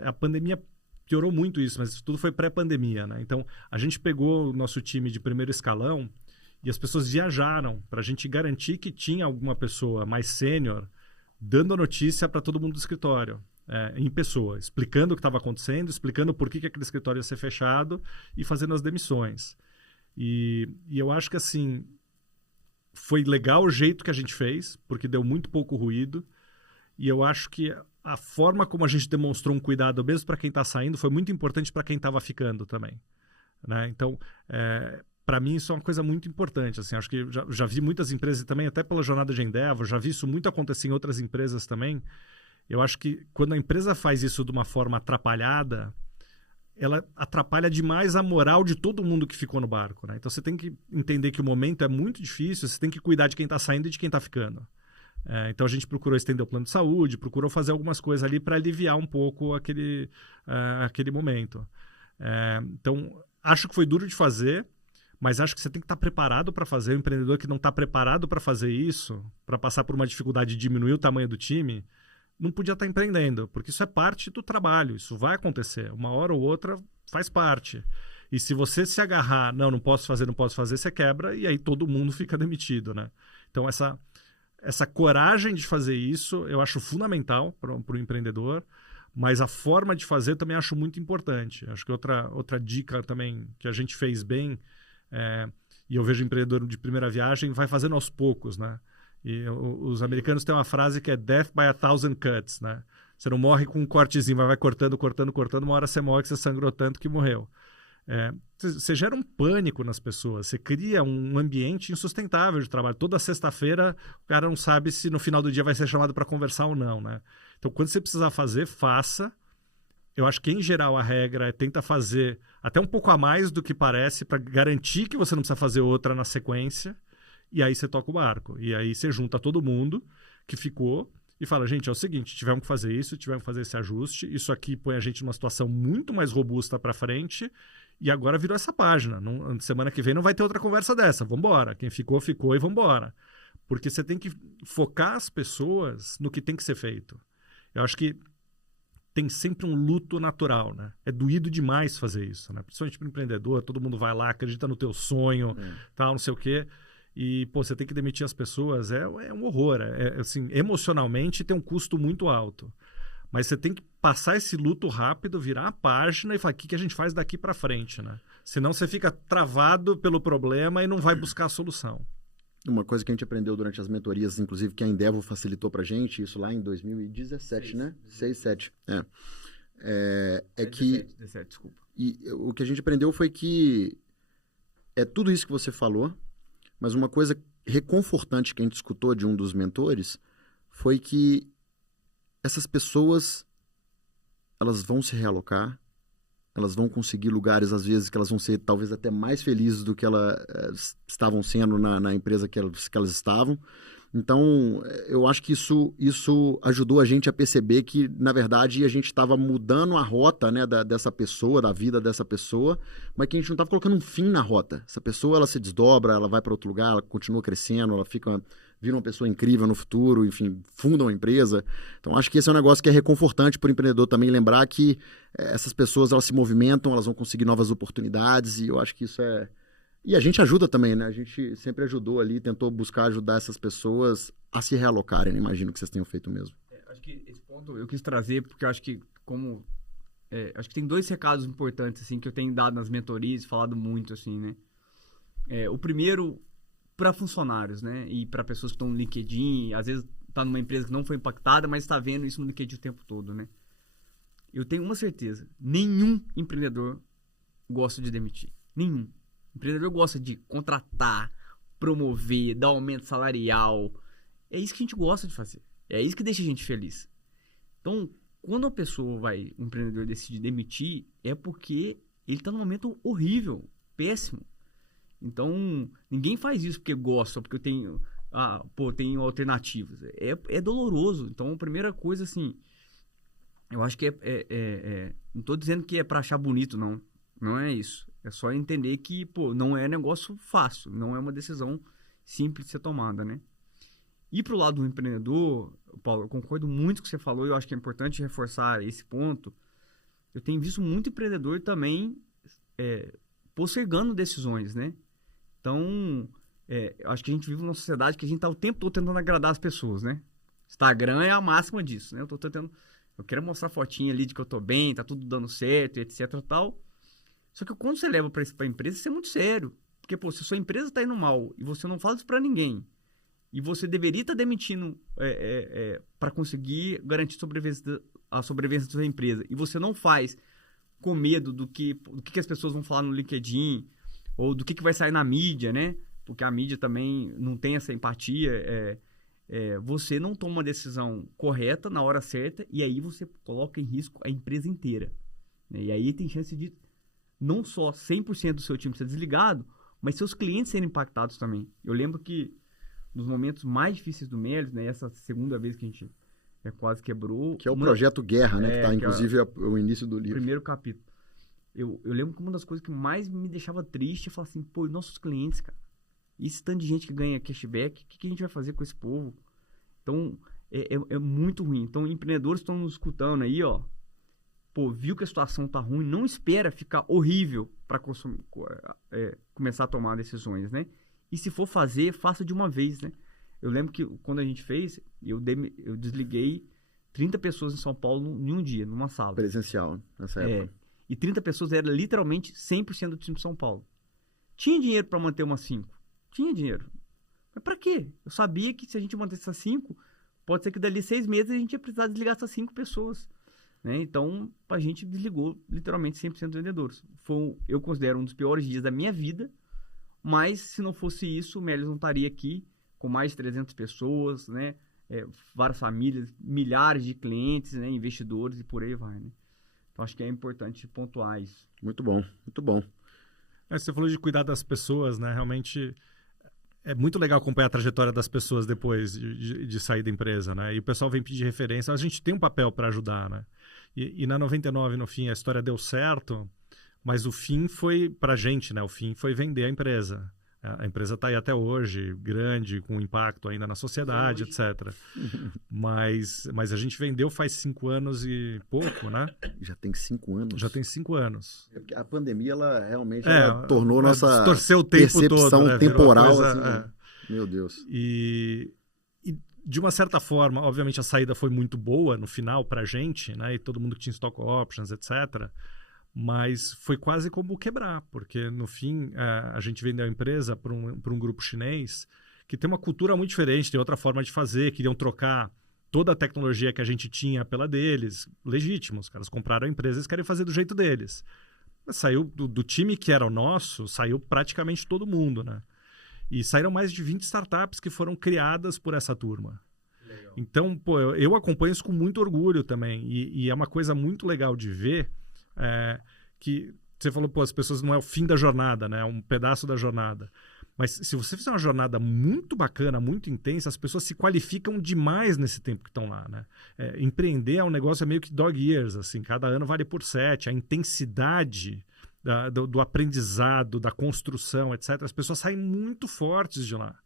A pandemia piorou muito isso, mas isso tudo foi pré-pandemia, né? Então, a gente pegou o nosso time de primeiro escalão e as pessoas viajaram para a gente garantir que tinha alguma pessoa mais sênior dando a notícia para todo mundo do escritório. Em pessoa, explicando o que estava acontecendo, explicando por que aquele escritório ia ser fechado e fazendo as demissões. E eu acho que, assim, foi legal o jeito que a gente fez, porque deu muito pouco ruído, e eu acho que a forma como a gente demonstrou um cuidado, mesmo para quem está saindo, foi muito importante para quem estava ficando também, né? Então, para mim, isso é uma coisa muito importante. Assim, acho que já vi muitas empresas, também até pela jornada de Endeavor, já vi isso muito acontecer em outras empresas também. Eu acho que quando a empresa faz isso de uma forma atrapalhada, ela atrapalha demais a moral de todo mundo que ficou no barco, né? Então você tem que entender que o momento é muito difícil, você tem que cuidar de quem está saindo e de quem está ficando. Então a gente procurou estender o plano de saúde, procurou fazer algumas coisas ali para aliviar um pouco aquele momento. Então acho que foi duro de fazer, mas acho que você tem que estar preparado para fazer. O empreendedor que não está preparado para fazer isso, para passar por uma dificuldade de diminuir o tamanho do time, não podia estar empreendendo, porque isso é parte do trabalho, isso vai acontecer, uma hora ou outra faz parte. E se você se agarrar, não posso fazer, você quebra, e aí todo mundo fica demitido, né? Então essa coragem de fazer isso eu acho fundamental para o empreendedor, mas a forma de fazer também acho muito importante. Acho que outra dica também que a gente fez bem, e eu vejo o empreendedor de primeira viagem, vai fazendo aos poucos, né? E os americanos têm uma frase que é death by 1,000 cuts, né? Você não morre com um cortezinho, vai cortando, uma hora você morre que você sangrou tanto que morreu. Você gera um pânico nas pessoas, você cria um ambiente insustentável de trabalho. Toda sexta-feira o cara não sabe se no final do dia vai ser chamado para conversar ou não, né? Então, quando você precisar fazer, faça. Eu acho que, em geral, a regra é tenta fazer até um pouco a mais do que parece para garantir que você não precisa fazer outra na sequência. E aí você toca o barco. E aí você junta todo mundo que ficou e fala, gente, é o seguinte, tivemos que fazer isso, tivemos que fazer esse ajuste, isso aqui põe a gente numa situação muito mais robusta para frente e agora virou essa página. Semana que vem não vai ter outra conversa dessa. Vambora. Quem ficou, ficou e vambora. Porque você tem que focar as pessoas no que tem que ser feito. Eu acho que tem sempre um luto natural, né? É doído demais fazer isso, né? Principalmente para o empreendedor, todo mundo vai lá, acredita no teu sonho, tal, não sei o quê. E, pô, você tem que demitir as pessoas, é um horror. Assim, emocionalmente tem um custo muito alto. Mas você tem que passar esse luto rápido, virar a página e falar o que a gente faz daqui para frente, né? Senão você fica travado pelo problema e não vai buscar a solução. Uma coisa que a gente aprendeu durante as mentorias, inclusive, que a Endeavor facilitou pra gente, isso lá em 2017, né? 6, 7. Que... 17, desculpa. E o que a gente aprendeu foi que é tudo isso que você falou, mas uma coisa reconfortante que a gente escutou de um dos mentores foi que essas pessoas, elas vão se realocar, elas vão conseguir lugares, às vezes, que elas vão ser talvez até mais felizes do que elas estavam sendo na empresa que elas estavam. Então, eu acho que isso ajudou a gente a perceber que, na verdade, a gente estava mudando a rota, né, dessa pessoa, da vida dessa pessoa, mas que a gente não estava colocando um fim na rota. Essa pessoa, ela se desdobra, ela vai para outro lugar, ela continua crescendo, vira uma pessoa incrível no futuro, enfim, funda uma empresa. Então, acho que esse é um negócio que é reconfortante para o empreendedor também, lembrar que essas pessoas, elas se movimentam, elas vão conseguir novas oportunidades, e eu acho que isso é... E a gente ajuda também, né? A gente sempre ajudou ali, tentou buscar ajudar essas pessoas a se realocarem, né? Imagino que vocês tenham feito mesmo. Acho que esse ponto eu quis trazer, porque eu acho que acho que tem 2 recados importantes, assim, que eu tenho dado nas mentorias, falado muito, assim, né? O primeiro, para funcionários, né? E para pessoas que estão no LinkedIn, às vezes está numa empresa que não foi impactada, mas está vendo isso no LinkedIn o tempo todo, né? Eu tenho uma certeza, nenhum empreendedor gosta de demitir. Nenhum. O empreendedor gosta de contratar, promover, dar aumento salarial. É isso que a gente gosta de fazer. É isso que deixa a gente feliz. Então, quando um empreendedor decide demitir, é porque ele está num momento horrível, péssimo. Então, ninguém faz isso porque gosta, porque eu tenho alternativas. É doloroso. Então, a primeira coisa, assim, eu acho que não estou dizendo que é para achar bonito, não. Não é isso. É só entender que, não é negócio fácil, não é uma decisão simples de ser tomada, né? E pro lado do empreendedor, Paulo, eu concordo muito com o que você falou, e eu acho que é importante reforçar esse ponto. Eu tenho visto muito empreendedor também postergando decisões, né? Então, acho que a gente vive numa sociedade que a gente está o tempo todo tentando agradar as pessoas, né? Instagram é a máxima disso, né? Eu quero mostrar fotinha ali de que eu tô bem, tá tudo dando certo, etc e tal. Só que quando você leva para a empresa, isso é muito sério. Porque, se sua empresa está indo mal e você não fala isso para ninguém, e você deveria estar demitindo para conseguir garantir a sobrevivência da sua empresa, e você não faz com medo do que as pessoas vão falar no LinkedIn, ou do que vai sair na mídia, né? Porque a mídia também não tem essa empatia. Você não toma uma decisão correta na hora certa, e aí você coloca em risco a empresa inteira. Né? E aí tem chance de não só 100% do seu time ser desligado, mas seus clientes serem impactados também. Eu lembro que nos momentos mais difíceis do Melios, né, essa segunda vez que a gente quase quebrou... Que é o projeto Guerra, né? Que está, inclusive, o início do livro. Primeiro capítulo. Eu lembro que uma das coisas que mais me deixava triste é falar assim, nossos clientes, cara, esse tanto de gente que ganha cashback, o que a gente vai fazer com esse povo? Então, é muito ruim. Então, empreendedores estão nos escutando aí, ó, viu que a situação tá ruim, não espera ficar horrível para começar a tomar decisões, né? E se for fazer, faça de uma vez, né? Eu lembro que quando a gente fez, eu desliguei 30 pessoas em São Paulo em um dia, numa sala. Presencial, nessa época. E 30 pessoas era literalmente 100% do time de São Paulo. Tinha dinheiro para manter umas 5. Tinha dinheiro. Mas para quê? Eu sabia que se a gente mantesse essas 5, pode ser que dali 6 meses a gente ia precisar desligar essas 5 pessoas. Né? Então, a gente desligou literalmente 100% dos vendedores. Eu considero um dos piores dias da minha vida, mas se não fosse isso, o Melios não estaria aqui com mais de 300 pessoas, né? Várias famílias, milhares de clientes, né? Investidores e por aí vai. Né? Então, acho que é importante pontuar isso. Muito bom, muito bom. Você falou de cuidar das pessoas, né? Realmente é muito legal acompanhar a trajetória das pessoas depois de sair da empresa, né? E o pessoal vem pedir referência. A gente tem um papel para ajudar, né? E na 99, no fim, a história deu certo, mas o fim foi pra gente, né? O fim foi vender a empresa. A empresa está aí até hoje, grande, com impacto ainda na sociedade, etc. Mas a gente vendeu faz 5 anos e pouco, né? Já tem 5 anos. Já tem 5 anos. Porque a pandemia, ela realmente tornou nossa distorceu o tempo percepção todo, né? temporal. Coisa, assim, Meu Deus. E de uma certa forma, obviamente a saída foi muito boa no final pra gente, né? E todo mundo que tinha stock options, etc. Mas foi quase como quebrar, porque no fim a gente vendeu a empresa para um grupo chinês que tem uma cultura muito diferente, tem outra forma de fazer, queriam trocar toda a tecnologia que a gente tinha pela deles, legítimos, os caras compraram a empresa, eles querem fazer do jeito deles. Mas saiu do time que era o nosso, saiu praticamente todo mundo, né? E saíram mais de 20 startups que foram criadas por essa turma. Legal. Então, eu acompanho isso com muito orgulho também. E é uma coisa muito legal de ver que você falou, as pessoas não é o fim da jornada, né? É um pedaço da jornada. Mas se você fizer uma jornada muito bacana, muito intensa, as pessoas se qualificam demais nesse tempo que estão lá, né? Empreender é um negócio meio que dog years, assim, cada ano vale por 7. A intensidade do aprendizado, da construção, etc., as pessoas saem muito fortes de lá.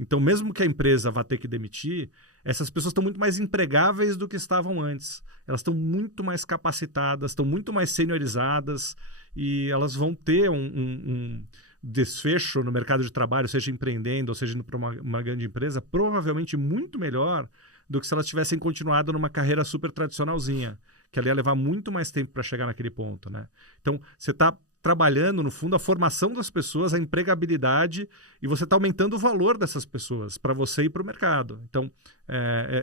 Então, mesmo que a empresa vá ter que demitir, essas pessoas estão muito mais empregáveis do que estavam antes. Elas estão muito mais capacitadas, estão muito mais seniorizadas e elas vão ter um desfecho no mercado de trabalho, seja empreendendo ou seja indo para uma grande empresa, provavelmente muito melhor do que se elas tivessem continuado numa carreira super tradicionalzinha, que ali ia levar muito mais tempo para chegar naquele ponto, né? Então, você está trabalhando, no fundo, a formação das pessoas, a empregabilidade, e você está aumentando o valor dessas pessoas para você e para o mercado. Então,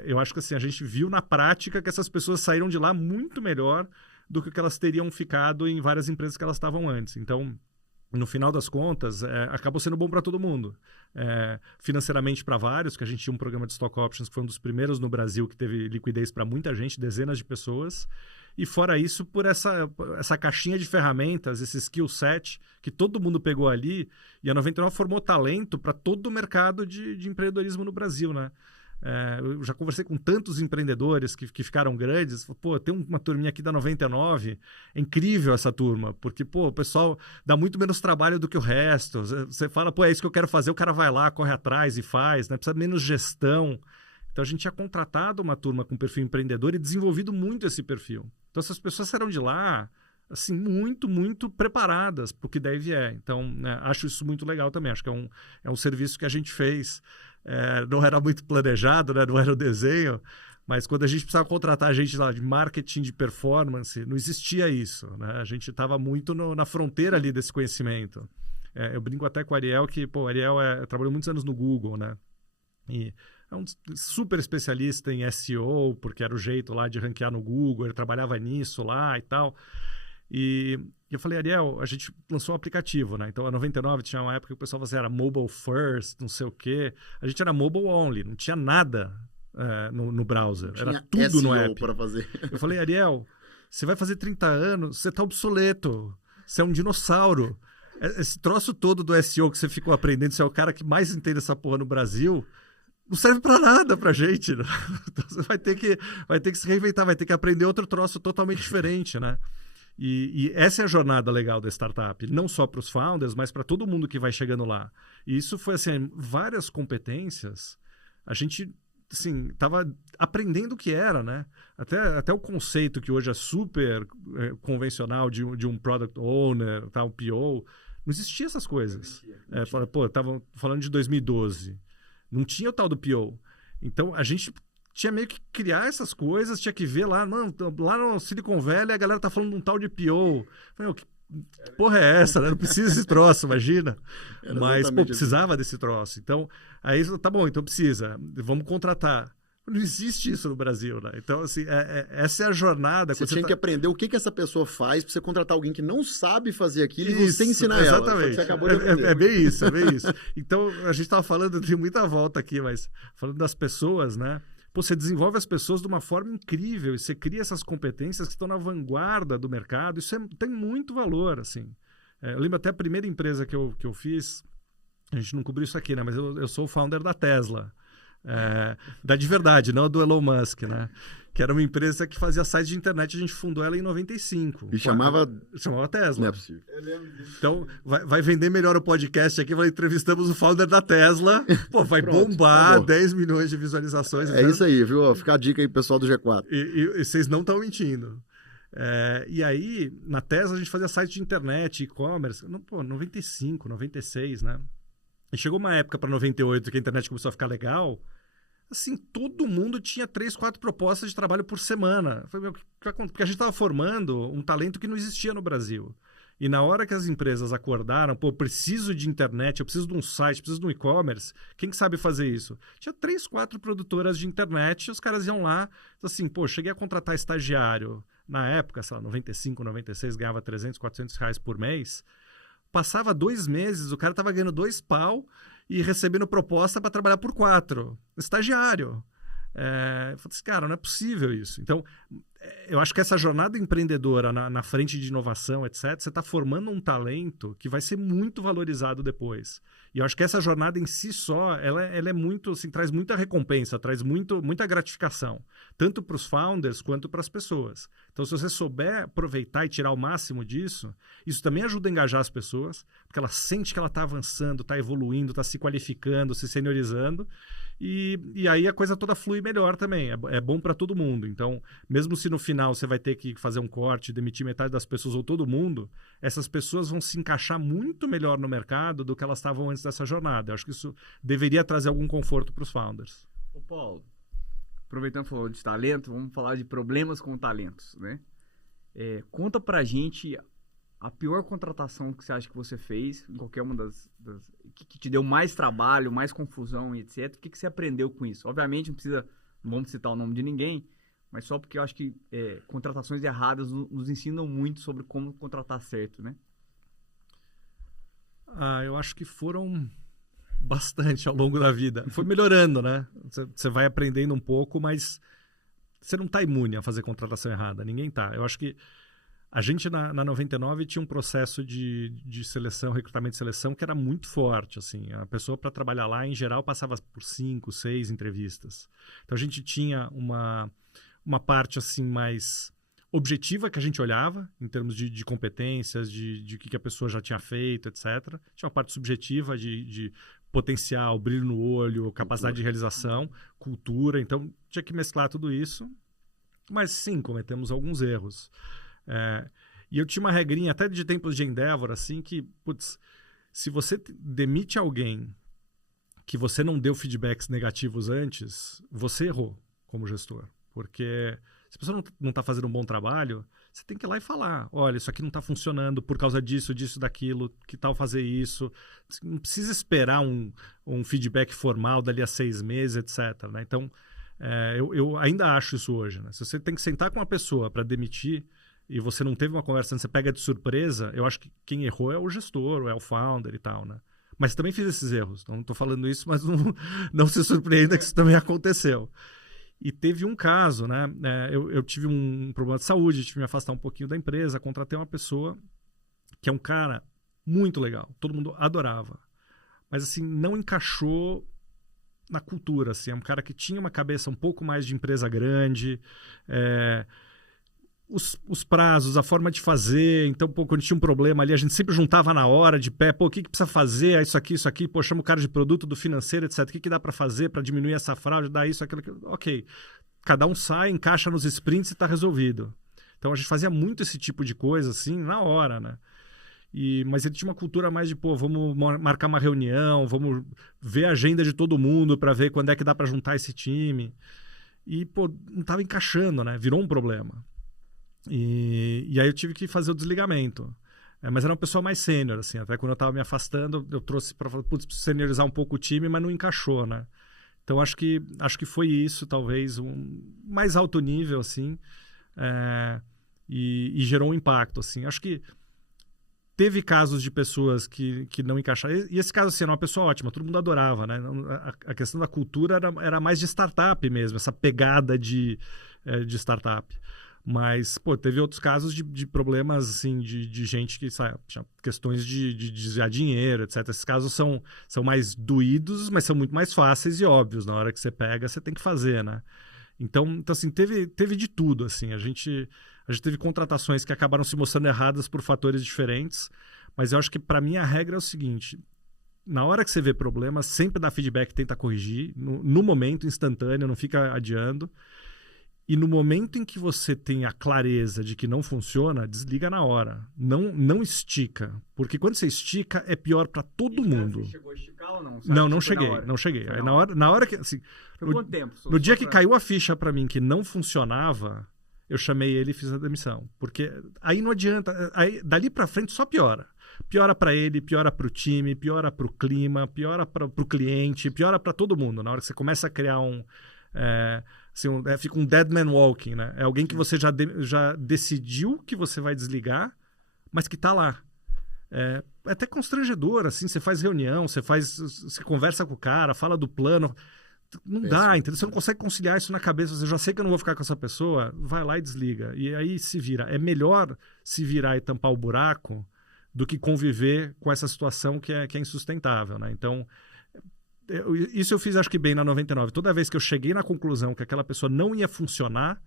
eu acho que assim, a gente viu na prática que essas pessoas saíram de lá muito melhor do que elas teriam ficado em várias empresas que elas estavam antes. Então, no final das contas, acabou sendo bom para todo mundo. Financeiramente para vários, que a gente tinha um programa de Stock Options que foi um dos primeiros no Brasil que teve liquidez para muita gente, dezenas de pessoas. E fora isso, por essa caixinha de ferramentas, esse skill set que todo mundo pegou ali, e a 99 formou talento para todo o mercado de empreendedorismo no Brasil, né? Eu já conversei com tantos empreendedores que ficaram grandes. Pô, tem uma turminha aqui da 99, é incrível essa turma, porque pô, o pessoal dá muito menos trabalho do que o resto. Você fala, pô, é isso que eu quero fazer, o cara vai lá, corre atrás e faz, né? Precisa de menos gestão. Então a gente tinha contratado uma turma com perfil empreendedor e desenvolvido muito esse perfil. Então essas pessoas saíram de lá assim, muito, muito preparadas para o que daí vier. Então, né, acho isso muito legal também. Acho que é um serviço que a gente fez. Não era muito planejado, né? Não era o desenho, mas quando a gente precisava contratar gente lá de marketing, de performance, não existia isso, né? A gente estava muito na fronteira ali desse conhecimento. Eu brinco até com o Ariel, que pô, o Ariel trabalhou muitos anos no Google, né? E é um super especialista em SEO, porque era o jeito lá de ranquear no Google, ele trabalhava nisso lá e tal. E eu falei, Ariel, a gente lançou um aplicativo, né? Então, a 99 tinha uma época que o pessoal fazia, era mobile first, não sei o quê. A gente era mobile only, não tinha nada no browser. Era tudo SEO no app. Para fazer. Eu falei, Ariel, você vai fazer 30 anos, você tá obsoleto. Você é um dinossauro. Esse troço todo do SEO que você ficou aprendendo, você é o cara que mais entende essa porra no Brasil, não serve para nada pra gente. Né? Então, você vai ter que se reinventar, vai ter que aprender outro troço totalmente diferente, né? E essa é a jornada legal da startup, não só para os founders, mas para todo mundo que vai chegando lá. E isso foi assim, várias competências, a gente assim, estava aprendendo o que era, né? Até o conceito que hoje é super convencional de um product owner, tá, um PO, não existia essas coisas. Estavam falando de 2012, não tinha o tal do PO. Então, a gente tinha meio que criar essas coisas, tinha que ver lá, não, lá no Silicon Valley a galera tá falando de um tal de PO. Falei, que porra é essa, né? Não precisa desse troço, imagina. Mas, pô, precisava desse troço. Então, aí, tá bom, então precisa, vamos contratar. Não existe isso no Brasil, né? Então, assim, essa é a jornada. Você tinha que aprender o que essa pessoa faz para você contratar alguém que não sabe fazer aquilo isso, e você ensinar exatamente. ela. Você acabou de aprender. É bem isso, é bem isso. Então, a gente estava falando de muita volta aqui, mas falando das pessoas, né? Pô, você desenvolve as pessoas de uma forma incrível e você cria essas competências que estão na vanguarda do mercado. Isso tem muito valor, assim. Eu lembro até a primeira empresa que eu fiz, a gente não cobriu isso aqui, né? Mas eu sou o founder da Tesla. Da de verdade, não do Elon Musk, né? Que era uma empresa que fazia sites de internet, a gente fundou ela em 95. E chamava Tesla. Não é possível. Então, vai vender melhor o podcast aqui, entrevistamos o founder da Tesla. Pô, vai Pronto, bombar 10 milhões de visualizações. É isso aí, viu? Fica a dica aí, pessoal do G4. E vocês não estão mentindo. E aí, na Tesla, a gente fazia site de internet, e-commerce. 95, 96, né? E chegou uma época para 98 que a internet começou a ficar legal. Assim, todo mundo tinha 3, 4 propostas de trabalho por semana. Porque a gente estava formando um talento que não existia no Brasil. E na hora que as empresas acordaram, pô, preciso de internet, eu preciso de um site, preciso de um e-commerce, quem que sabe fazer isso? Tinha 3, 4 produtoras de internet, e os caras iam lá, assim, pô, cheguei a contratar estagiário. Na época, sei lá, 95, 96, ganhava 300, 400 reais por mês. Passava 2 meses, o cara estava ganhando 2 pau e recebendo proposta para trabalhar por 4. Estagiário. Eu falei assim, cara, não é possível isso. Então, eu acho que essa jornada empreendedora na frente de inovação, etc., você está formando um talento que vai ser muito valorizado depois. E eu acho que essa jornada em si só, ela é muito, assim, traz muita recompensa, traz muita gratificação, tanto para os founders quanto para as pessoas. Então, se você souber aproveitar e tirar o máximo disso, isso também ajuda a engajar as pessoas, porque ela sente que ela está avançando, está evoluindo, está se qualificando, se seniorizando, e aí a coisa toda flui melhor também, é bom para todo mundo. Então, mesmo se no final você vai ter que fazer um corte, demitir metade das pessoas ou todo mundo, essas pessoas vão se encaixar muito melhor no mercado do que elas estavam antes dessa jornada. Eu acho que isso deveria trazer algum conforto para os founders. Ô Paulo, aproveitando que falou de talento, vamos falar de problemas com talentos, né? Conta pra gente a pior contratação que você acha que você fez, em qualquer uma que te deu mais trabalho, mais confusão e etc. O que você aprendeu com isso? Obviamente não vamos citar o nome de ninguém, mas só porque eu acho que contratações erradas nos ensinam muito sobre como contratar certo, né? Eu acho que foram bastante ao longo da vida. Foi melhorando, né? Você vai aprendendo um pouco, mas você não está imune a fazer contratação errada. Ninguém está. Eu acho que a gente, na 99, tinha um processo de seleção, recrutamento e seleção, que era muito forte. Assim. A pessoa, para trabalhar lá, em geral, passava por 5, 6 entrevistas. Então, a gente tinha uma parte assim mais objetiva que a gente olhava, em termos de competências, de que a pessoa já tinha feito, etc. Tinha uma parte subjetiva de potencial, brilho no olho, capacidade de realização, cultura. Então, tinha que mesclar tudo isso. Mas, sim, cometemos alguns erros. E eu tinha uma regrinha até de tempos de Endeavor, assim, que, putz, se você demite alguém que você não deu feedbacks negativos antes, você errou como gestor. Porque se a pessoa não está fazendo um bom trabalho, você tem que ir lá e falar, olha, isso aqui não está funcionando por causa disso, daquilo, que tal fazer isso. Não precisa esperar um feedback formal dali a 6 meses, etc. Né? Então, eu ainda acho isso hoje. Né? Se você tem que sentar com uma pessoa para demitir, e você não teve uma conversa, você pega de surpresa, eu acho que quem errou é o gestor, ou é o founder e tal, né? Mas também fiz esses erros. Não estou falando isso, mas não se surpreenda que isso também aconteceu. E teve um caso, né? Eu tive um problema de saúde, tive que me afastar um pouquinho da empresa, contratei uma pessoa que é um cara muito legal, todo mundo adorava. Mas, assim, não encaixou na cultura, assim. É um cara que tinha uma cabeça um pouco mais de empresa grande, os prazos, a forma de fazer. Então, quando tinha um problema ali, a gente sempre juntava na hora, de pé, o que precisa fazer? Isso aqui, chama o cara de produto, do financeiro, etc. O que dá para fazer para diminuir essa fraude, dar isso, aquilo. Ok. Cada um sai, encaixa nos sprints e está resolvido. Então, a gente fazia muito esse tipo de coisa, assim, na hora, né? Mas ele tinha uma cultura mais de, vamos marcar uma reunião, vamos ver a agenda de todo mundo para ver quando é que dá para juntar esse time. E, não estava encaixando, né? Virou um problema. E aí eu tive que fazer o desligamento. Mas era uma pessoa mais sênior, assim. Até quando eu estava me afastando, eu trouxe para falar, seniorizar um pouco o time, mas não encaixou, né? Então, acho que foi isso, talvez, um mais alto nível, assim, e gerou um impacto, assim. Acho que teve casos de pessoas que não encaixaram. E esse caso, assim, era uma pessoa ótima, todo mundo adorava, né? A questão da cultura era mais de startup mesmo, essa pegada de startup. Mas, teve outros casos de problemas, assim, de gente que, sabe, tinha questões de desviar dinheiro, etc. Esses casos são mais doídos, mas são muito mais fáceis e óbvios. Na hora que você pega, você tem que fazer, né? Então assim, teve de tudo, assim. A gente teve contratações que acabaram se mostrando erradas por fatores diferentes, mas eu acho que, para mim, a regra é o seguinte: na hora que você vê problema, sempre dá feedback, tenta corrigir, no momento, instantâneo, não fica adiando. E no momento em que você tem a clareza de que não funciona, desliga na hora. Não estica. Porque quando você estica, é pior para todo mundo. Você chegou a esticar ou não? Não cheguei. Aí, na hora que... Assim, foi quanto tempo? No dia que caiu a ficha para mim que não funcionava, eu chamei ele e fiz a demissão. Porque aí não adianta. Aí, dali para frente só piora. Piora para ele, piora para o time, piora para o clima, piora para o cliente, piora para todo mundo. Na hora que você começa a criar fica um dead man walking, né? É alguém que você já decidiu que você vai desligar, mas que está lá. É até constrangedor, assim. Você faz reunião, você conversa com o cara, fala do plano. não dá, entendeu? Você não consegue conciliar isso na cabeça. Você já sei que eu não vou ficar com essa pessoa, vai lá e desliga. E aí se vira. É melhor se virar e tampar o buraco do que conviver com essa situação que é insustentável, né? Então, isso eu fiz acho que bem na 99. Toda vez que eu cheguei na conclusão que aquela pessoa não ia funcionar,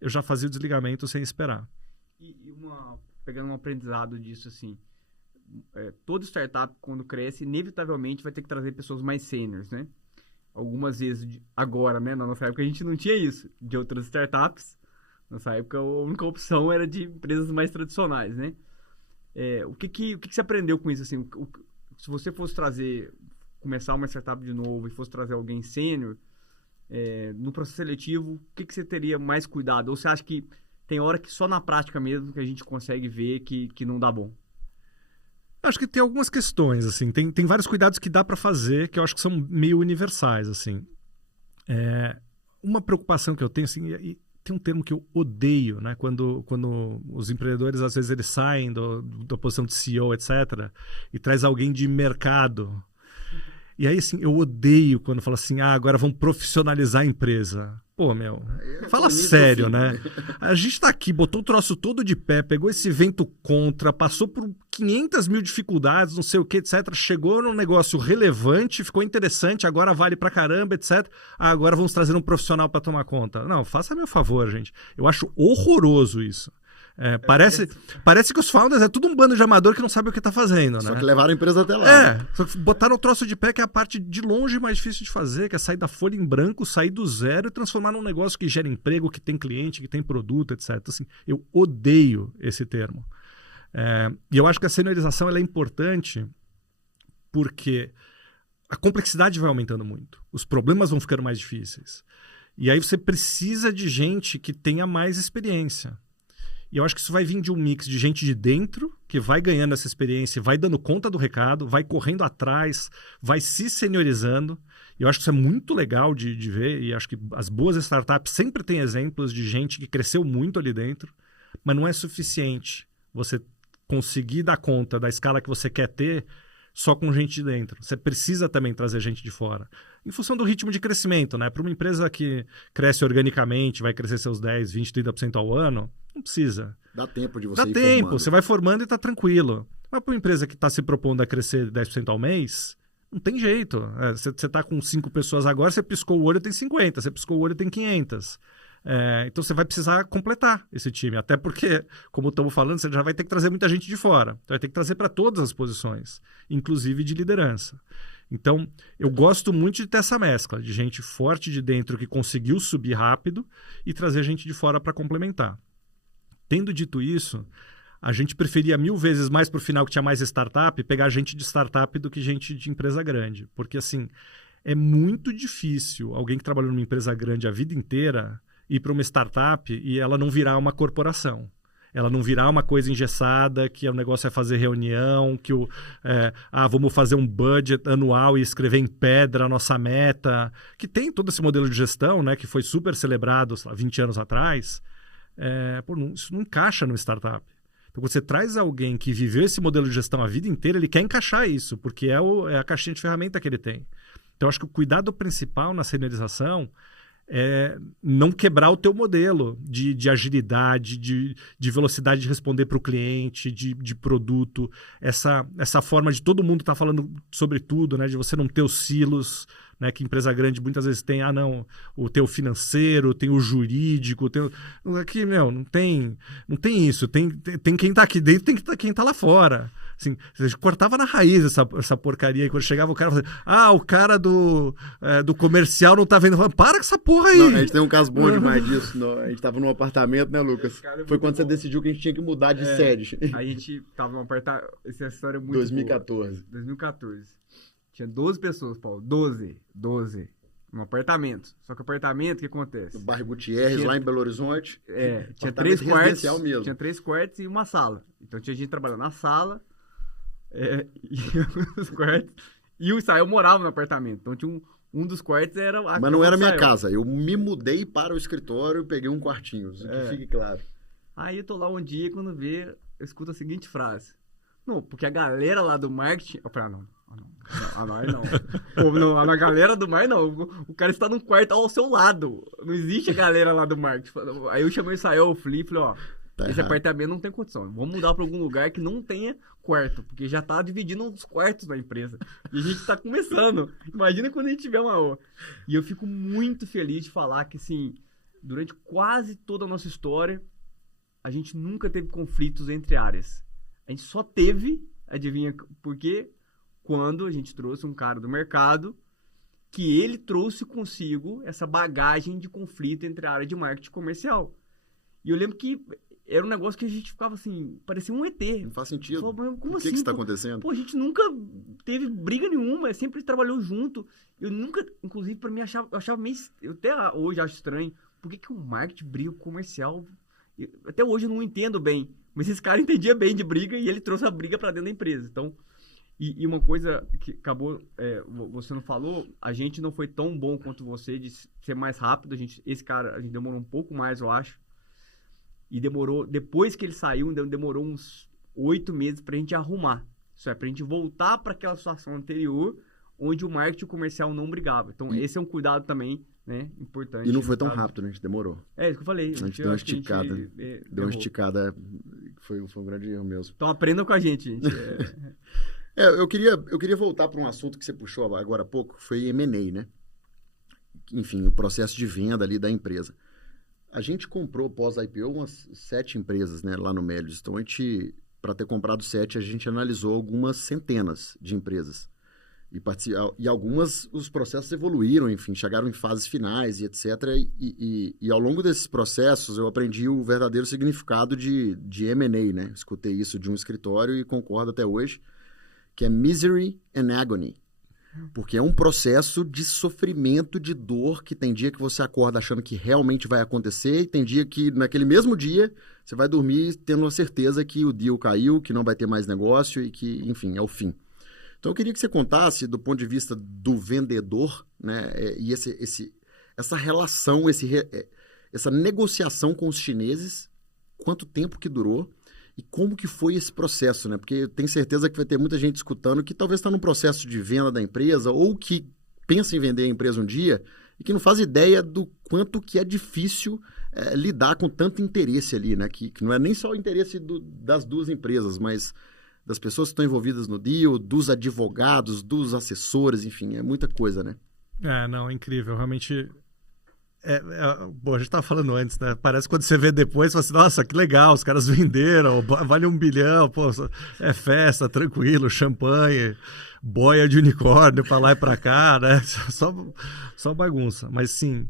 eu já fazia o desligamento sem esperar. Pegando um aprendizado disso, assim, toda startup, quando cresce, inevitavelmente vai ter que trazer pessoas mais sêniores, né? Algumas vezes, agora, né? Na nossa época, a gente não tinha isso. De outras startups, nessa época, a única opção era de empresas mais tradicionais, né? O que você aprendeu com isso, assim? Se você fosse começar uma startup de novo e fosse trazer alguém sênior, no processo seletivo, o que você teria mais cuidado? Ou você acha que tem hora que só na prática mesmo que a gente consegue ver que não dá bom? Acho que tem algumas questões, assim. Tem vários cuidados que dá para fazer que eu acho que são meio universais, assim. Uma preocupação que eu tenho, assim, e tem um termo que eu odeio, né? Quando os empreendedores, às vezes, eles saem da posição de CEO, etc., e traz alguém de mercado. E aí, assim, eu odeio quando fala assim, agora vamos profissionalizar a empresa. Pô, meu, fala sério, né? A gente tá aqui, botou o troço todo de pé, pegou esse vento contra, passou por 500 mil dificuldades, não sei o que, etc. Chegou num negócio relevante, ficou interessante, agora vale pra caramba, etc. Agora vamos trazer um profissional pra tomar conta. Não, faça meu favor, gente. Eu acho horroroso isso. Parece que os founders é tudo um bando de amador que não sabe o que tá fazendo, né? Só que levaram a empresa até lá. Né? Só que botaram o troço de pé, que é a parte de longe mais difícil de fazer, que é sair da folha em branco, sair do zero e transformar num negócio que gera emprego, que tem cliente, que tem produto, etc. Então, assim, eu odeio esse termo. E eu acho que a seniorização ela é importante porque a complexidade vai aumentando muito. Os problemas vão ficando mais difíceis. E aí você precisa de gente que tenha mais experiência. E eu acho que isso vai vir de um mix de gente de dentro, que vai ganhando essa experiência, vai dando conta do recado, vai correndo atrás, vai se seniorizando. E eu acho que isso é muito legal de ver, e acho que as boas startups sempre têm exemplos de gente que cresceu muito ali dentro, mas não é suficiente você conseguir dar conta da escala que você quer ter só com gente de dentro. Você precisa também trazer gente de fora. Em função do ritmo de crescimento, né? Para uma empresa que cresce organicamente, vai crescer seus 10, 20, 30% ao ano, não precisa. Dá tempo de você ir formando. Dá tempo, você vai formando e está tranquilo. Mas para uma empresa que está se propondo a crescer 10% ao mês, não tem jeito. Você está com 5 pessoas agora, você piscou o olho, tem 50. Você piscou o olho, tem 500. Então você vai precisar completar esse time. Até porque, como estamos falando, você já vai ter que trazer muita gente de fora. Então vai ter que trazer para todas as posições, inclusive de liderança. Então, eu gosto muito de ter essa mescla de gente forte de dentro que conseguiu subir rápido e trazer gente de fora para complementar. Tendo dito isso, a gente preferia 1000 vezes mais para o final que tinha mais startup, pegar gente de startup do que gente de empresa grande. Porque, assim, é muito difícil alguém que trabalhou numa empresa grande a vida inteira ir para uma startup e ela não virar uma corporação. Ela não virar uma coisa engessada, que o negócio é fazer reunião, que vamos fazer um budget anual e escrever em pedra a nossa meta, que tem todo esse modelo de gestão, né, que foi super celebrado 20 anos atrás. Isso não encaixa no startup. Então, quando você traz alguém que viveu esse modelo de gestão a vida inteira, ele quer encaixar isso, porque é a caixinha de ferramenta que ele tem. Então, acho que o cuidado principal na seniorização é não quebrar o teu modelo de agilidade, de velocidade de responder para o cliente, de produto, essa forma de todo mundo estar falando sobre tudo, né? De você não ter os silos, né? Que empresa grande muitas vezes tem, o teu financeiro, tem o jurídico, aqui, não tem isso, tem quem está aqui dentro, tem quem está lá fora. Assim, você cortava na raiz essa porcaria, e quando chegava o cara falava, o cara do comercial não tá vendo. Falava, para com essa porra aí. Não, a gente tem um caso bom demais disso. A gente tava num apartamento, né, Lucas? Foi quando você decidiu que a gente tinha que mudar de sede. A gente tava num apartamento. Essa história é muito 2014. Boa. 2014. Tinha 12 pessoas, Paulo. 12. Num apartamento. Só que o apartamento, o que acontece? No bairro Gutierrez, lá em Belo Horizonte. Tinha 3 quartos. Tinha 3 quartos e uma sala. Então tinha gente trabalhando na sala. E os quartos. E o Israel morava no apartamento. Então tinha um dos quartos era a Mas não era minha casa. Eu me mudei para o escritório e peguei um quartinho. Que fique claro. Aí eu tô lá um dia, quando eu escuto a seguinte frase. Não, porque a galera lá do marketing... Eu falei, não. A nós não. Pô, não. Na galera do mar, não. O cara está num quarto ao seu lado. Não existe a galera lá do marketing. Aí eu chamei o Israel, o Flip, falei, ó, esse apartamento não tem condição. Vamos mudar para algum lugar que não tenha quarto, porque já tá dividindo os quartos da empresa. E a gente tá começando. Imagina quando a gente tiver uma... E eu fico muito feliz de falar que, assim, durante quase toda a nossa história, a gente nunca teve conflitos entre áreas. A gente só teve, adivinha por quê? Quando a gente trouxe um cara do mercado que ele trouxe consigo essa bagagem de conflito entre a área de marketing comercial. E eu lembro que era um negócio que a gente ficava assim, parecia um ET. Não faz sentido. Falava, como o que assim? Que está acontecendo? Pô, a gente nunca teve briga nenhuma, sempre trabalhou junto. Eu nunca, inclusive, pra mim, eu achava meio... Eu até hoje acho estranho. Por que o marketing briga com o comercial? Até hoje eu não entendo bem. Mas esse cara entendia bem de briga e ele trouxe a briga pra dentro da empresa. Então... E uma coisa que acabou, você não falou, a gente não foi tão bom quanto você de ser mais rápido. Esse cara, a gente demorou um pouco mais, eu acho. E demorou, depois que ele saiu, demorou uns 8 meses pra gente arrumar. Isso é, pra gente voltar para aquela situação anterior, onde o marketing comercial não brigava. Então, esse é um cuidado também, né, importante. E não foi tão rápido, né? A gente demorou. É isso que eu falei. A gente deu uma esticada. Deu uma esticada, foi um grande erro mesmo. Então, aprendam com a gente, gente. Eu queria voltar para um assunto que você puxou agora há pouco, foi M&A, né? Enfim, o processo de venda ali da empresa. A gente comprou, pós-IPO, umas 7 empresas, né, lá no Melius. Então, para ter comprado 7, a gente analisou algumas centenas de empresas. E algumas, os processos evoluíram, enfim, chegaram em fases finais e etc. E ao longo desses processos, eu aprendi o verdadeiro significado de M&A, né? Escutei isso de um escritório e concordo até hoje, que é misery and agony. Porque é um processo de sofrimento, de dor, que tem dia que você acorda achando que realmente vai acontecer e tem dia que, naquele mesmo dia, você vai dormir tendo a certeza que o deal caiu, que não vai ter mais negócio e que, enfim, é o fim. Então, eu queria que você contasse, do ponto de vista do vendedor, né, e essa relação, essa negociação com os chineses, quanto tempo que durou, e como que foi esse processo, né? Porque eu tenho certeza que vai ter muita gente escutando que talvez está num processo de venda da empresa ou que pensa em vender a empresa um dia e que não faz ideia do quanto que é difícil lidar com tanto interesse ali, né? Que não é nem só o interesse das duas empresas, mas das pessoas que estão envolvidas no deal, dos advogados, dos assessores, enfim, é muita coisa, né? Não, é incrível. Realmente... Bom, a gente estava falando antes, né? Parece que quando você vê depois, você fala assim, nossa, que legal, os caras venderam, vale 1 bilhão, pô, é festa, tranquilo, champanhe, boia de unicórnio para lá e para cá, né? Só bagunça. Mas sim,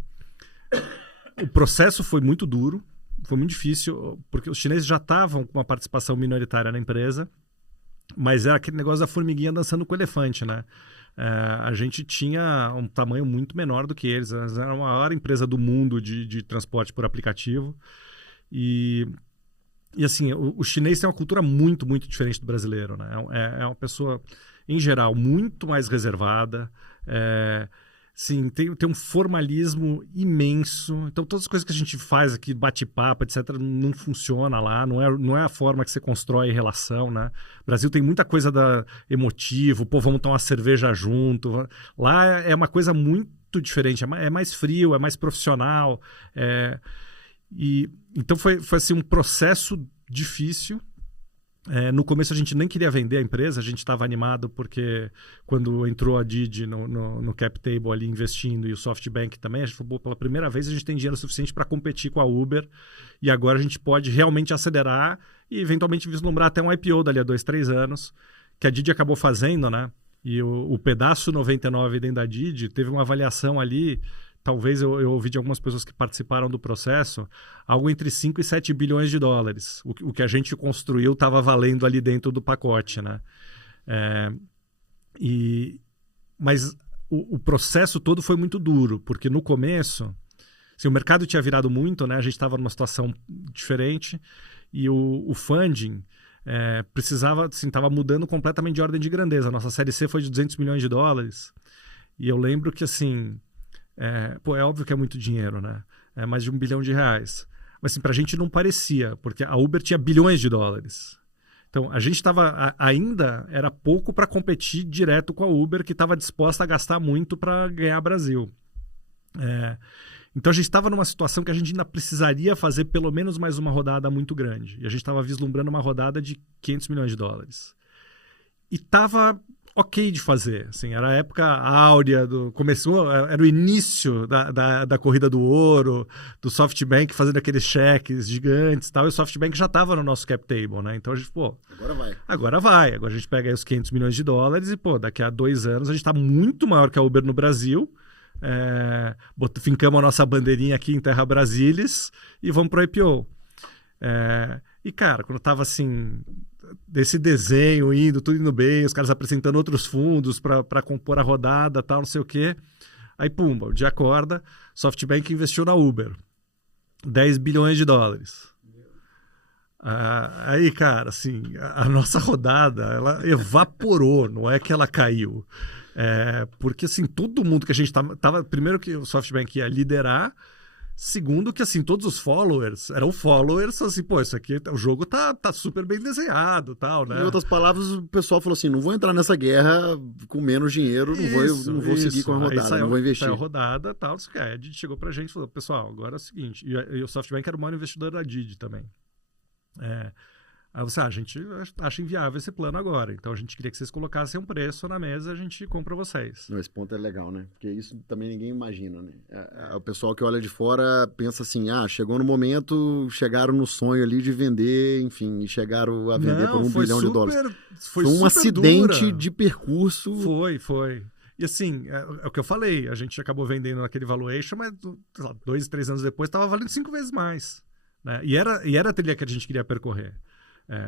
o processo foi muito duro, foi muito difícil, porque os chineses já estavam com uma participação minoritária na empresa, mas era aquele negócio da formiguinha dançando com o elefante, né? A gente tinha um tamanho muito menor do que eles. Eles eram a maior empresa do mundo de transporte por aplicativo. E assim, o chinês tem uma cultura muito, muito diferente do brasileiro, né? É uma pessoa, em geral, muito mais reservada. Sim, tem um formalismo imenso. Então, todas as coisas que a gente faz aqui, bate-papo, etc., não funciona lá. Não é a forma que você constrói relação, né? O Brasil tem muita coisa emotivo. Pô, vamos tomar uma cerveja junto. Lá é uma coisa muito diferente. É mais frio, é mais profissional. Então, foi assim, um processo difícil. No começo a gente nem queria vender a empresa, a gente estava animado porque quando entrou a Didi no cap table ali investindo e o SoftBank também, a gente falou, pela primeira vez a gente tem dinheiro suficiente para competir com a Uber e agora a gente pode realmente acelerar e eventualmente vislumbrar até um IPO dali a 2-3 anos, que a Didi acabou fazendo, né? E o pedaço 99 dentro da Didi teve uma avaliação ali, talvez eu ouvi de algumas pessoas que participaram do processo, algo entre 5 e 7 bilhões de dólares. O que a gente construiu estava valendo ali dentro do pacote, né? Mas o processo todo foi muito duro, porque no começo, assim, o mercado tinha virado muito, né? A gente estava numa situação diferente e o funding precisava, assim, estava mudando completamente de ordem de grandeza. A nossa série C foi de 200 milhões de dólares e eu lembro que, assim... é óbvio que é muito dinheiro, né? É mais de R$1 bilhão. Mas assim, pra gente não parecia, porque a Uber tinha bilhões de dólares. Então, a gente estava ainda era pouco para competir direto com a Uber, que estava disposta a gastar muito para ganhar Brasil. Então, a gente estava numa situação que a gente ainda precisaria fazer pelo menos mais uma rodada muito grande. E a gente estava vislumbrando uma rodada de $500 milhões. E estava ok de fazer. Assim, era a época áurea, era o início da corrida do ouro, do SoftBank fazendo aqueles cheques gigantes e tal. E o SoftBank já estava no nosso cap table, né? Então a gente, agora vai. Agora vai. Agora a gente pega aí os $500 milhões e, daqui a 2 anos a gente está muito maior que a Uber no Brasil. Fincamos a nossa bandeirinha aqui em Terra Brasilis e vamos pro IPO. E, cara, quando tava assim, desse desenho tudo indo bem, os caras apresentando outros fundos para compor a rodada, tal, não sei o quê. Aí, pumba, o dia acorda, SoftBank investiu na Uber. $10 bilhões. Aí, cara, assim, a nossa rodada, ela evaporou, não é que ela caiu. Porque, assim, todo mundo que a gente tava... Primeiro que o SoftBank ia liderar, segundo que, assim, todos os followers eram followers, assim, isso aqui, o jogo tá super bem desenhado, tal, né? Em outras palavras, o pessoal falou assim, não vou entrar nessa guerra com menos dinheiro, não vou seguir com a rodada, não vou investir. Saiu a rodada, tal, a Didi chegou pra gente e falou, pessoal, agora é o seguinte, e o SoftBank era o maior investidor da Didi também. Aí você, a gente acha inviável esse plano agora. Então a gente queria que vocês colocassem um preço na mesa e a gente compra vocês. Esse ponto é legal, né? Porque isso também ninguém imagina, né? O pessoal que olha de fora pensa assim, chegou no momento, chegaram no sonho ali de vender, enfim, e chegaram a vender por $1 bilhão. Foi um acidente dura. De percurso. Foi. E assim, é o que eu falei, a gente acabou vendendo naquele valuation, mas 2, 3 anos depois estava valendo 5 vezes mais. Né? E era a trilha que a gente queria percorrer.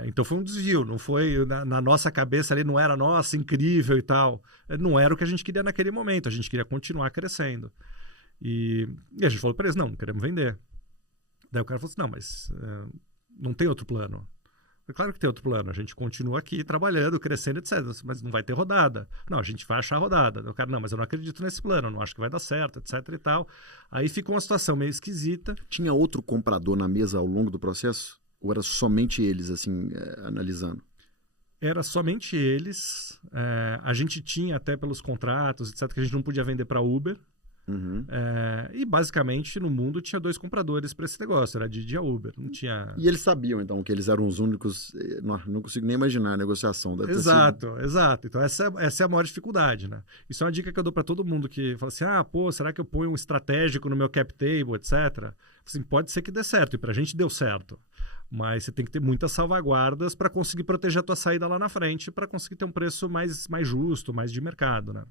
Então foi um desvio, não foi na nossa cabeça ali, não era nossa, incrível e tal. Não era o que a gente queria naquele momento, a gente queria continuar crescendo. E a gente falou para eles, não queremos vender. Daí o cara falou assim, não, mas não tem outro plano. Falei, claro que tem outro plano, a gente continua aqui trabalhando, crescendo, etc. Mas não vai ter rodada. Não, a gente vai achar a rodada. O cara, não, mas eu não acredito nesse plano, não acho que vai dar certo, etc e tal. Aí ficou uma situação meio esquisita. Tinha outro comprador na mesa ao longo do processo? Ou era somente eles, assim, analisando? Era somente eles. A gente tinha até pelos contratos, etc., que a gente não podia vender para Uber. Uhum. E basicamente no mundo tinha 2 compradores para esse negócio, era a Didi e a Uber. Não tinha... E eles sabiam, então, que eles eram os únicos... Não consigo nem imaginar a negociação. Exato. Então essa é a maior dificuldade, né? Isso é uma dica que eu dou para todo mundo que fala assim, será que eu ponho um estratégico no meu cap table, etc. Assim, pode ser que dê certo, e para a gente deu certo. Mas você tem que ter muitas salvaguardas para conseguir proteger a tua saída lá na frente, para conseguir ter um preço mais justo, mais de mercado, né?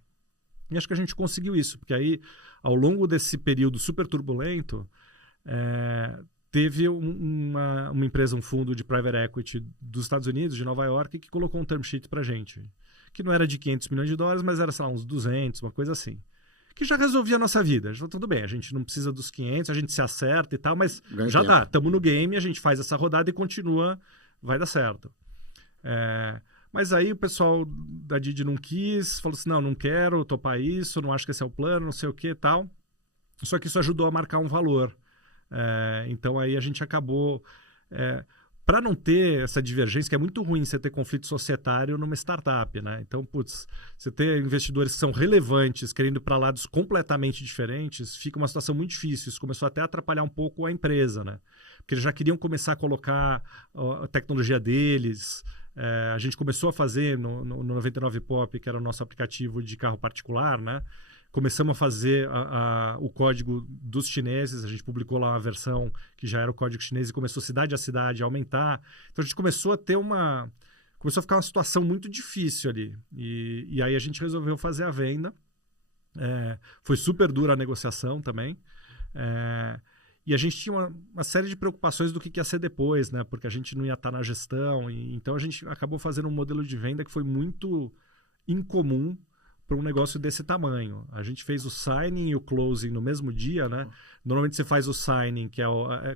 E acho que a gente conseguiu isso, porque aí, ao longo desse período super turbulento, teve uma empresa, um fundo de private equity dos Estados Unidos, de Nova York, que colocou um term sheet para gente, que não era de $500 milhões, mas era, sei lá, uns 200, uma coisa assim. Que já resolvia a nossa vida. A gente falou, tudo bem, a gente não precisa dos 500, a gente se acerta e tal, mas já tá, estamos no game, a gente faz essa rodada e continua, vai dar certo. Mas aí o pessoal da Didi não quis, falou assim, não quero topar isso, não acho que esse é o plano, não sei o que e tal. Só que isso ajudou a marcar um valor. Então aí a gente acabou... para não ter essa divergência, que é muito ruim você ter conflito societário numa startup, né? Então, você ter investidores que são relevantes, querendo ir para lados completamente diferentes, fica uma situação muito difícil. Isso começou até a atrapalhar um pouco a empresa, né? Porque eles já queriam começar a colocar a tecnologia deles. A gente começou a fazer no 99pop, que era o nosso aplicativo de carro particular, né? Começamos a fazer o código dos chineses, a gente publicou lá uma versão que já era o código chinês e começou cidade a cidade a aumentar. Então a gente começou a ter começou a ficar uma situação muito difícil ali. E aí a gente resolveu fazer a venda. Foi super dura a negociação também. E a gente tinha uma série de preocupações do que ia ser depois, né? Porque a gente não ia estar na gestão. Então a gente acabou fazendo um modelo de venda que foi muito incomum para um negócio desse tamanho. A gente fez o signing e o closing no mesmo dia, né? Normalmente você faz o signing, que é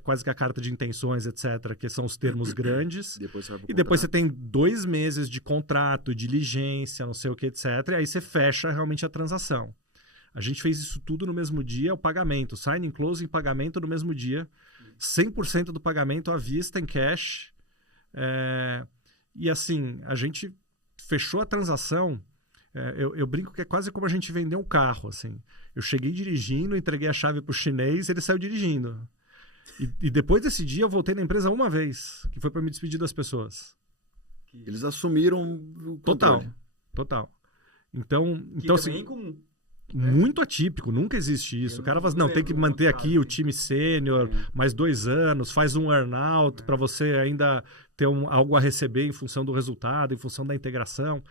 quase que a carta de intenções, etc., que são os termos grandes. Depois você tem 2 meses de contrato, diligência, não sei o que, etc. E aí você fecha realmente a transação. A gente fez isso tudo no mesmo dia, o pagamento, signing, closing, pagamento no mesmo dia, 100% do pagamento à vista, em cash. E assim, a gente fechou a transação. Eu brinco que é quase como a gente vender um carro, assim. Eu cheguei dirigindo, entreguei a chave pro chinês, ele saiu dirigindo. E depois desse dia eu voltei na empresa uma vez, que foi para me despedir das pessoas. Eles assumiram o controle. Total. Então assim, é incomum. Muito atípico, nunca existe isso. O cara fala assim, não, tem que manter aqui o time sênior, mais 2 anos, faz um earn-out para você ainda ter algo a receber em função do resultado, em função da integração.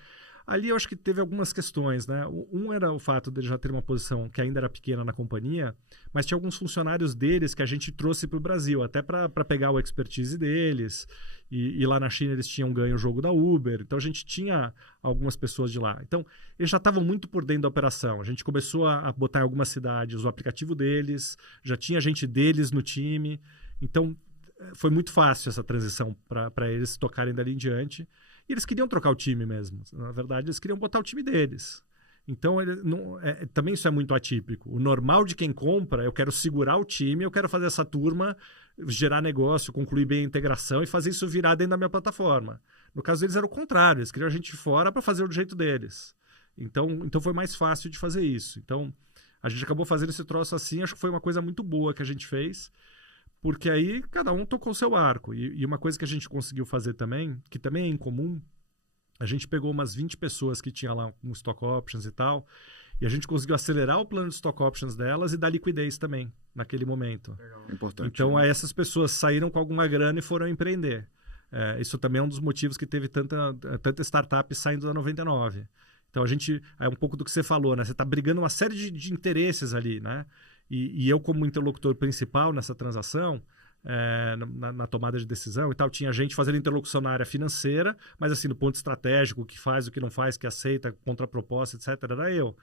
Ali eu acho que teve algumas questões, né? Um era o fato de ele já ter uma posição que ainda era pequena na companhia, mas tinha alguns funcionários deles que a gente trouxe para o Brasil, até para pegar o expertise deles. E lá na China eles tinham ganho o jogo da Uber, então a gente tinha algumas pessoas de lá. Então eles já estavam muito por dentro da operação. A gente começou a botar em algumas cidades o aplicativo deles, já tinha gente deles no time. Então foi muito fácil essa transição para eles tocarem dali em diante. E eles queriam trocar o time mesmo. Na verdade, eles queriam botar o time deles. Então, também isso é muito atípico. O normal de quem compra, eu quero segurar o time, eu quero fazer essa turma gerar negócio, concluir bem a integração e fazer isso virar dentro da minha plataforma. No caso deles era o contrário, eles queriam a gente fora para fazer do jeito deles. Então foi mais fácil de fazer isso. Então, a gente acabou fazendo esse troço assim, acho que foi uma coisa muito boa que a gente fez, porque aí cada um tocou o seu arco. E uma coisa que a gente conseguiu fazer também, que também é incomum, a gente pegou umas 20 pessoas que tinham lá com stock options e tal, e a gente conseguiu acelerar o plano de stock options delas e dar liquidez também, naquele momento. Importante. Então, essas pessoas saíram com alguma grana e foram empreender. Isso também é um dos motivos que teve tanta startup saindo da 99. Então, é um pouco do que você falou, né? Você está brigando uma série de interesses ali, né? E eu, como interlocutor principal nessa transação, na tomada de decisão e tal, tinha gente fazendo interlocução na área financeira, mas assim, do ponto estratégico, o que faz, o que não faz, que aceita, contraproposta, etc., era eu.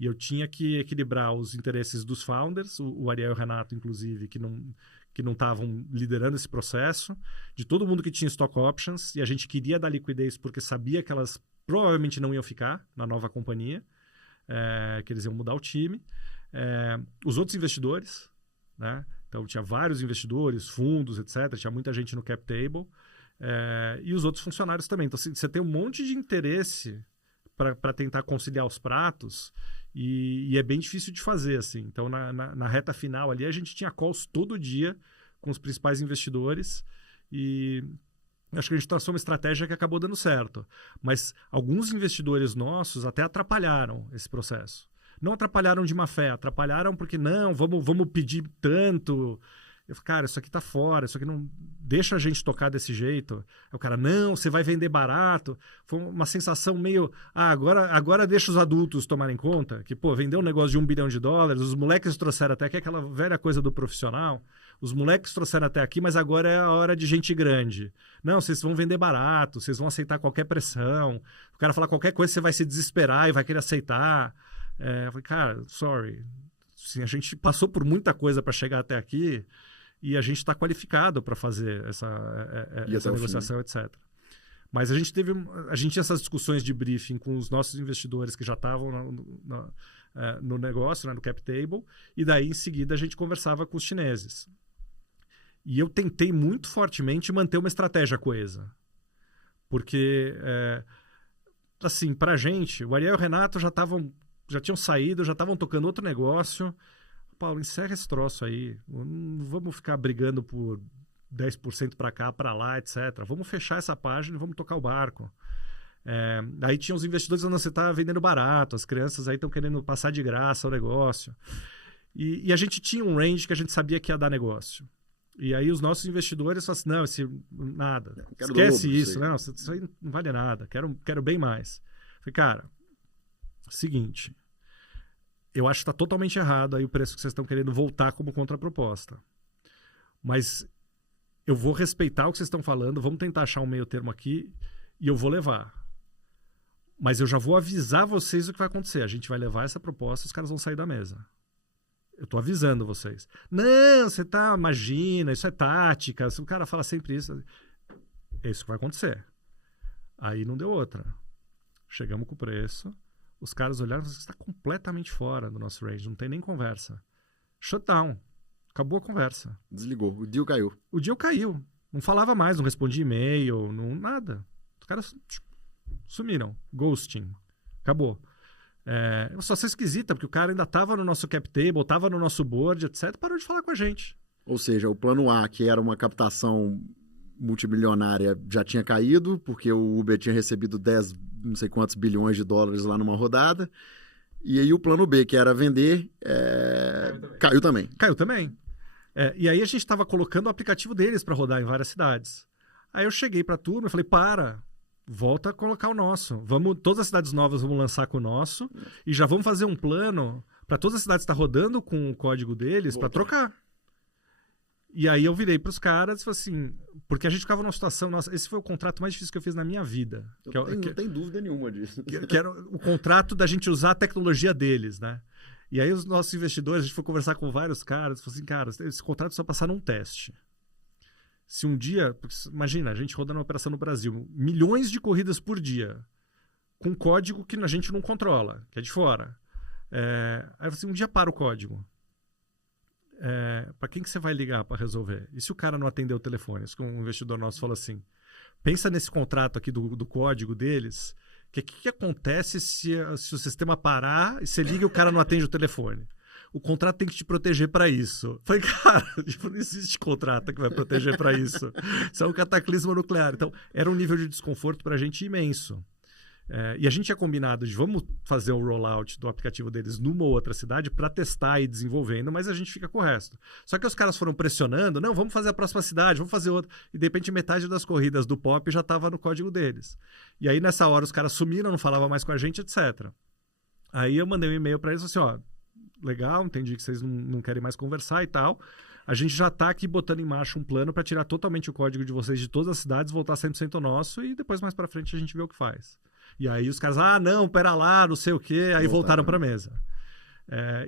E eu tinha que equilibrar os interesses dos founders, o Ariel e o Renato, inclusive, que não estavam liderando esse processo, de todo mundo que tinha stock options, e a gente queria dar liquidez porque sabia que elas provavelmente não iam ficar na nova companhia, que eles iam mudar o time. Os outros investidores, né? Então tinha vários investidores, fundos, etc. Tinha muita gente no cap table. E os outros funcionários também. Então você tem um monte de interesse para tentar conciliar os pratos e é bem difícil de fazer, assim. Então na reta final ali a gente tinha calls todo dia com os principais investidores e acho que a gente traçou uma estratégia que acabou dando certo. Mas alguns investidores nossos até atrapalharam esse processo. Não atrapalharam de má fé, atrapalharam porque não, vamos pedir tanto. Eu falei, cara, isso aqui tá fora, isso aqui não deixa a gente tocar desse jeito. Aí o cara, não, você vai vender barato. Foi uma sensação meio, agora deixa os adultos tomarem conta, que, pô, vendeu um negócio de $1 bilhão, os moleques trouxeram até aqui, aquela velha coisa do profissional, os moleques trouxeram até aqui, mas agora é a hora de gente grande. Não, vocês vão vender barato, vocês vão aceitar qualquer pressão. O cara falar qualquer coisa, você vai se desesperar e vai querer aceitar. Eu falei, cara, sorry. Assim, a gente passou por muita coisa para chegar até aqui e a gente está qualificado para fazer essa negociação, etc. Mas a gente tinha essas discussões de briefing com os nossos investidores que já estavam no negócio, né, no cap table, e daí em seguida a gente conversava com os chineses. E eu tentei muito fortemente manter uma estratégia coesa. Porque, assim, para a gente, o Ariel e o Renato já tinham saído, já estavam tocando outro negócio. Paulo, encerra esse troço aí. Não vamos ficar brigando por 10% para cá, para lá, etc. Vamos fechar essa página e vamos tocar o barco. Aí tinha os investidores falando, você está vendendo barato, as crianças aí estão querendo passar de graça o negócio. E a gente tinha um range que a gente sabia que ia dar negócio. E aí os nossos investidores falaram assim, não, nada. Esquece isso. Não, isso aí não vale nada. Quero bem mais. Falei, cara, seguinte, eu acho que está totalmente errado aí o preço que vocês estão querendo voltar como contraproposta. Mas eu vou respeitar o que vocês estão falando, vamos tentar achar um meio termo aqui e eu vou levar. Mas eu já vou avisar vocês o que vai acontecer. A gente vai levar essa proposta e os caras vão sair da mesa. Eu estou avisando vocês. Não, você imagina, isso é tática. Se o cara fala sempre isso, é isso que vai acontecer. Aí não deu outra. Chegamos com o preço. Os caras olharam e falaram, você está completamente fora do nosso range, não tem nem conversa. Shutdown. Acabou a conversa. Desligou. O deal caiu. O deal caiu. Não falava mais, não respondia e-mail, nada. caras sumiram. Ghosting. Acabou. É uma situação esquisita, porque o cara ainda estava no nosso cap table, estava no nosso board, etc. Parou de falar com a gente. Ou seja, o plano A, que era uma captação multimilionária, já tinha caído, porque o Uber tinha recebido 10, não sei quantos bilhões de dólares lá numa rodada. E aí o plano B, que era vender, caiu também. Caiu também. E aí a gente estava colocando o aplicativo deles para rodar em várias cidades. Aí eu cheguei para a turma e falei, volta a colocar o nosso. Todas as cidades novas vamos lançar com o nosso e já vamos fazer um plano para todas as cidades estar rodando com o código deles para trocar. E aí eu virei para os caras e falei assim, porque a gente ficava numa situação, nossa, esse foi o contrato mais difícil que eu fiz na minha vida. Não tem dúvida nenhuma disso. Que era o contrato da gente usar a tecnologia deles, né? E aí os nossos investidores, a gente foi conversar com vários caras, falou assim, cara, esse contrato só passar num teste. Se um dia, imagina, a gente rodando uma operação no Brasil, milhões de corridas por dia, com código que a gente não controla, que é de fora. Aí você um dia para o código. Para quem que você vai ligar para resolver? E se o cara não atender o telefone? Isso que um investidor nosso falou assim, pensa nesse contrato aqui do código deles, o que acontece se o sistema parar e você liga e o cara não atende o telefone? O contrato tem que te proteger para isso. Eu falei, cara, não existe contrato que vai proteger para isso. Isso é um cataclisma nuclear. Então, era um nível de desconforto para a gente imenso. E a gente tinha combinado de vamos fazer o rollout do aplicativo deles numa outra cidade para testar e desenvolvendo, mas a gente fica com o resto. Só que os caras foram pressionando, não, vamos fazer a próxima cidade, vamos fazer outra. E de repente metade das corridas do Pop já estava no código deles. E aí nessa hora os caras sumiram, não falavam mais com a gente, etc. Aí eu mandei um e-mail para eles assim, legal, entendi que vocês não querem mais conversar e tal. A gente já está aqui botando em marcha um plano para tirar totalmente o código de vocês de todas as cidades, voltar 100% nosso e depois mais para frente a gente vê o que faz. E aí os caras, não, pera lá, não sei o quê, aí voltaram para a mesa.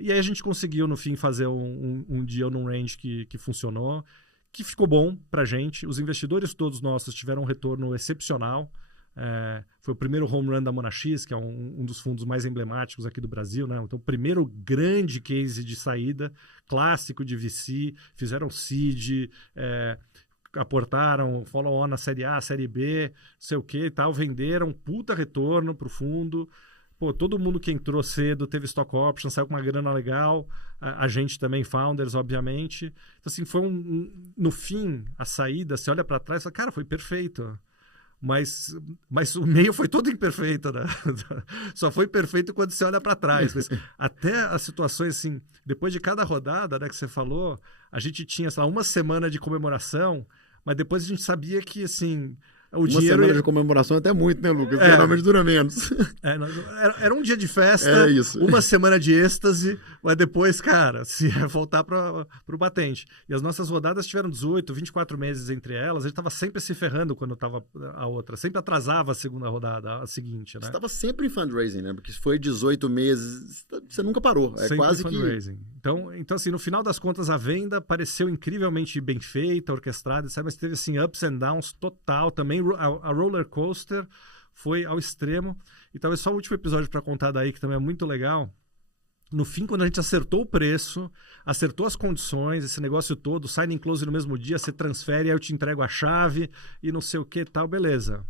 E aí a gente conseguiu, no fim, fazer um deal num range que funcionou, que ficou bom para a gente. Os investidores todos nossos tiveram um retorno excepcional. Foi o primeiro home run da Monax, que é um dos fundos mais emblemáticos aqui do Brasil, né? Então, o primeiro grande case de saída, clássico de VC, fizeram seed, aportaram follow-on na série A, série B, não sei o que e tal, venderam puta retorno pro fundo. Pô, todo mundo que entrou cedo teve stock option, saiu com uma grana legal, a gente também, founders, obviamente. Então, assim, foi no fim, a saída, você olha para trás e fala, cara, foi perfeito. Mas o meio foi todo imperfeito, né? Só foi perfeito quando você olha para trás. Mas até as situações, assim, depois de cada rodada, né, que você falou, a gente tinha, sei lá, uma semana de comemoração, mas depois a gente sabia que, assim, o dinheiro... Uma semana de comemoração é até muito, né, Lucas? Geralmente dura menos. Era um dia de festa, uma semana de êxtase, mas depois, cara, se ia voltar para o batente. E as nossas rodadas tiveram 18, 24 meses entre elas, a gente estava sempre se ferrando quando estava a outra, sempre atrasava a segunda rodada, a seguinte, né? Você estava sempre em fundraising, né? Porque se foi 18 meses, você nunca parou. Sempre quase fundraising. Então, assim, no final das contas, a venda pareceu incrivelmente bem feita, orquestrada, sabe? Mas teve, assim, ups and downs total também. A roller coaster foi ao extremo. E talvez só o último episódio para contar daí, que também é muito legal. No fim, quando a gente acertou o preço, acertou as condições, esse negócio todo, signing close no mesmo dia, você transfere, aí eu te entrego a chave e não sei o que e tal, beleza.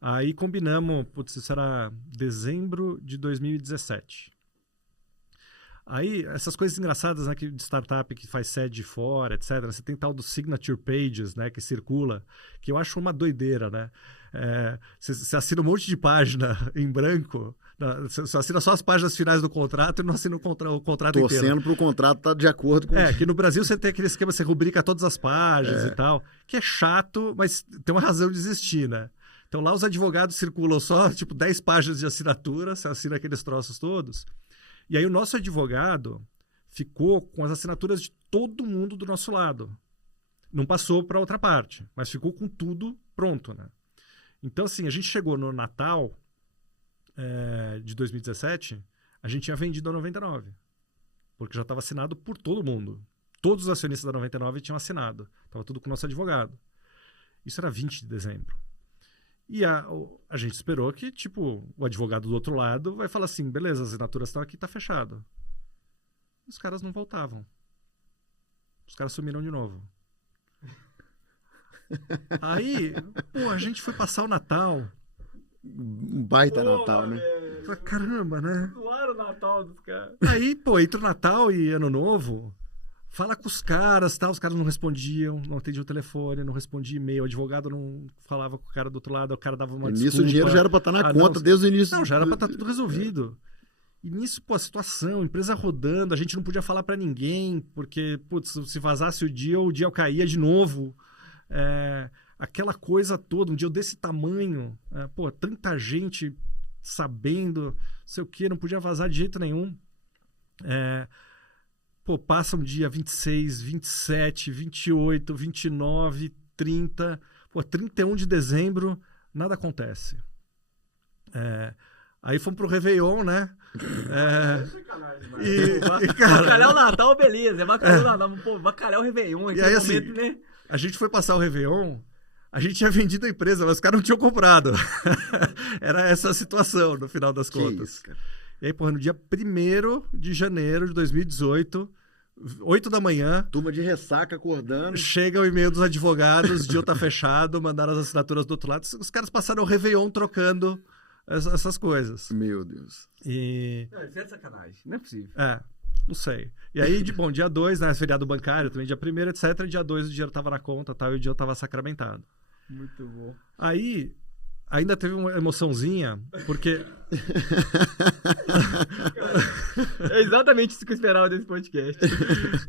Aí combinamos, isso era dezembro de 2017. Aí, essas coisas engraçadas, né, de startup que faz sede de fora, etc. Você tem tal dos signature pages, né, que circula, que eu acho uma doideira, né? Você assina um monte de página em branco, você assina só as páginas finais do contrato e não assina o contrato inteiro. Torcendo para o contrato estar de acordo com... que no Brasil você tem aquele esquema, você rubrica todas as páginas e tal, que é chato, mas tem uma razão de existir, né? Então lá os advogados circulam só, tipo, 10 páginas de assinatura, você assina aqueles troços todos... E aí o nosso advogado ficou com as assinaturas de todo mundo do nosso lado. Não passou para outra parte, mas ficou com tudo pronto, né? Então, assim, a gente chegou no Natal de 2017, a gente tinha vendido a 99, porque já estava assinado por todo mundo. Todos os acionistas da 99 tinham assinado. Estava tudo com o nosso advogado. Isso era 20 de dezembro. E a gente esperou que, tipo, o advogado do outro lado vai falar assim, beleza, as assinaturas estão aqui, tá fechado. Os caras não voltavam. Os caras sumiram de novo. Aí, pô, a gente foi passar o Natal. Um baita Natal, né? Falei, caramba, né? Claro, o Natal dos caras. Aí, pô, entre o Natal e Ano Novo, fala com os caras, tá? Os caras não respondiam, não atendiam o telefone, não respondia e-mail, o advogado não falava com o cara do outro lado, o cara dava uma E desculpa. nisso o dinheiro já era pra estar na conta não, desde o início. Não, já era pra estar tudo resolvido. E nisso, pô, a situação, empresa rodando, a gente não podia falar pra ninguém, porque, putz, se vazasse o dia caía de novo. Aquela coisa toda, um dia desse tamanho, pô, tanta gente sabendo, não sei o que, não podia vazar de jeito nenhum. Pô, passa um dia 26, 27, 28, 29, 30, pô, 31 de dezembro, nada acontece. Aí fomos pro Réveillon, né? Cara, bacalhau Natal, beleza. Bacalhau Natal, pô, bacalhau Réveillon. E aí, assim, momento, né? a gente foi passar o Réveillon, a gente tinha vendido a empresa, mas os caras não tinham comprado. Era essa a situação, no final das contas. Isso, cara. E aí, porra, no dia 1º de janeiro de 2018, 8 da manhã, Turma de ressaca acordando. chega o e-mail dos advogados, o deal tá fechado, mandaram as assinaturas do outro lado. Os caras passaram o Réveillon trocando essas coisas. Meu Deus. E... Não, isso é de sacanagem. Não é possível. Não sei. E aí, dia 2, né, feriado bancário, também dia 1º, etc. Dia 2 o dinheiro tava na conta, tal, e o dinheiro tava sacramentado. Muito bom. Aí, ainda teve uma emoçãozinha, porque... É exatamente isso que eu esperava desse podcast.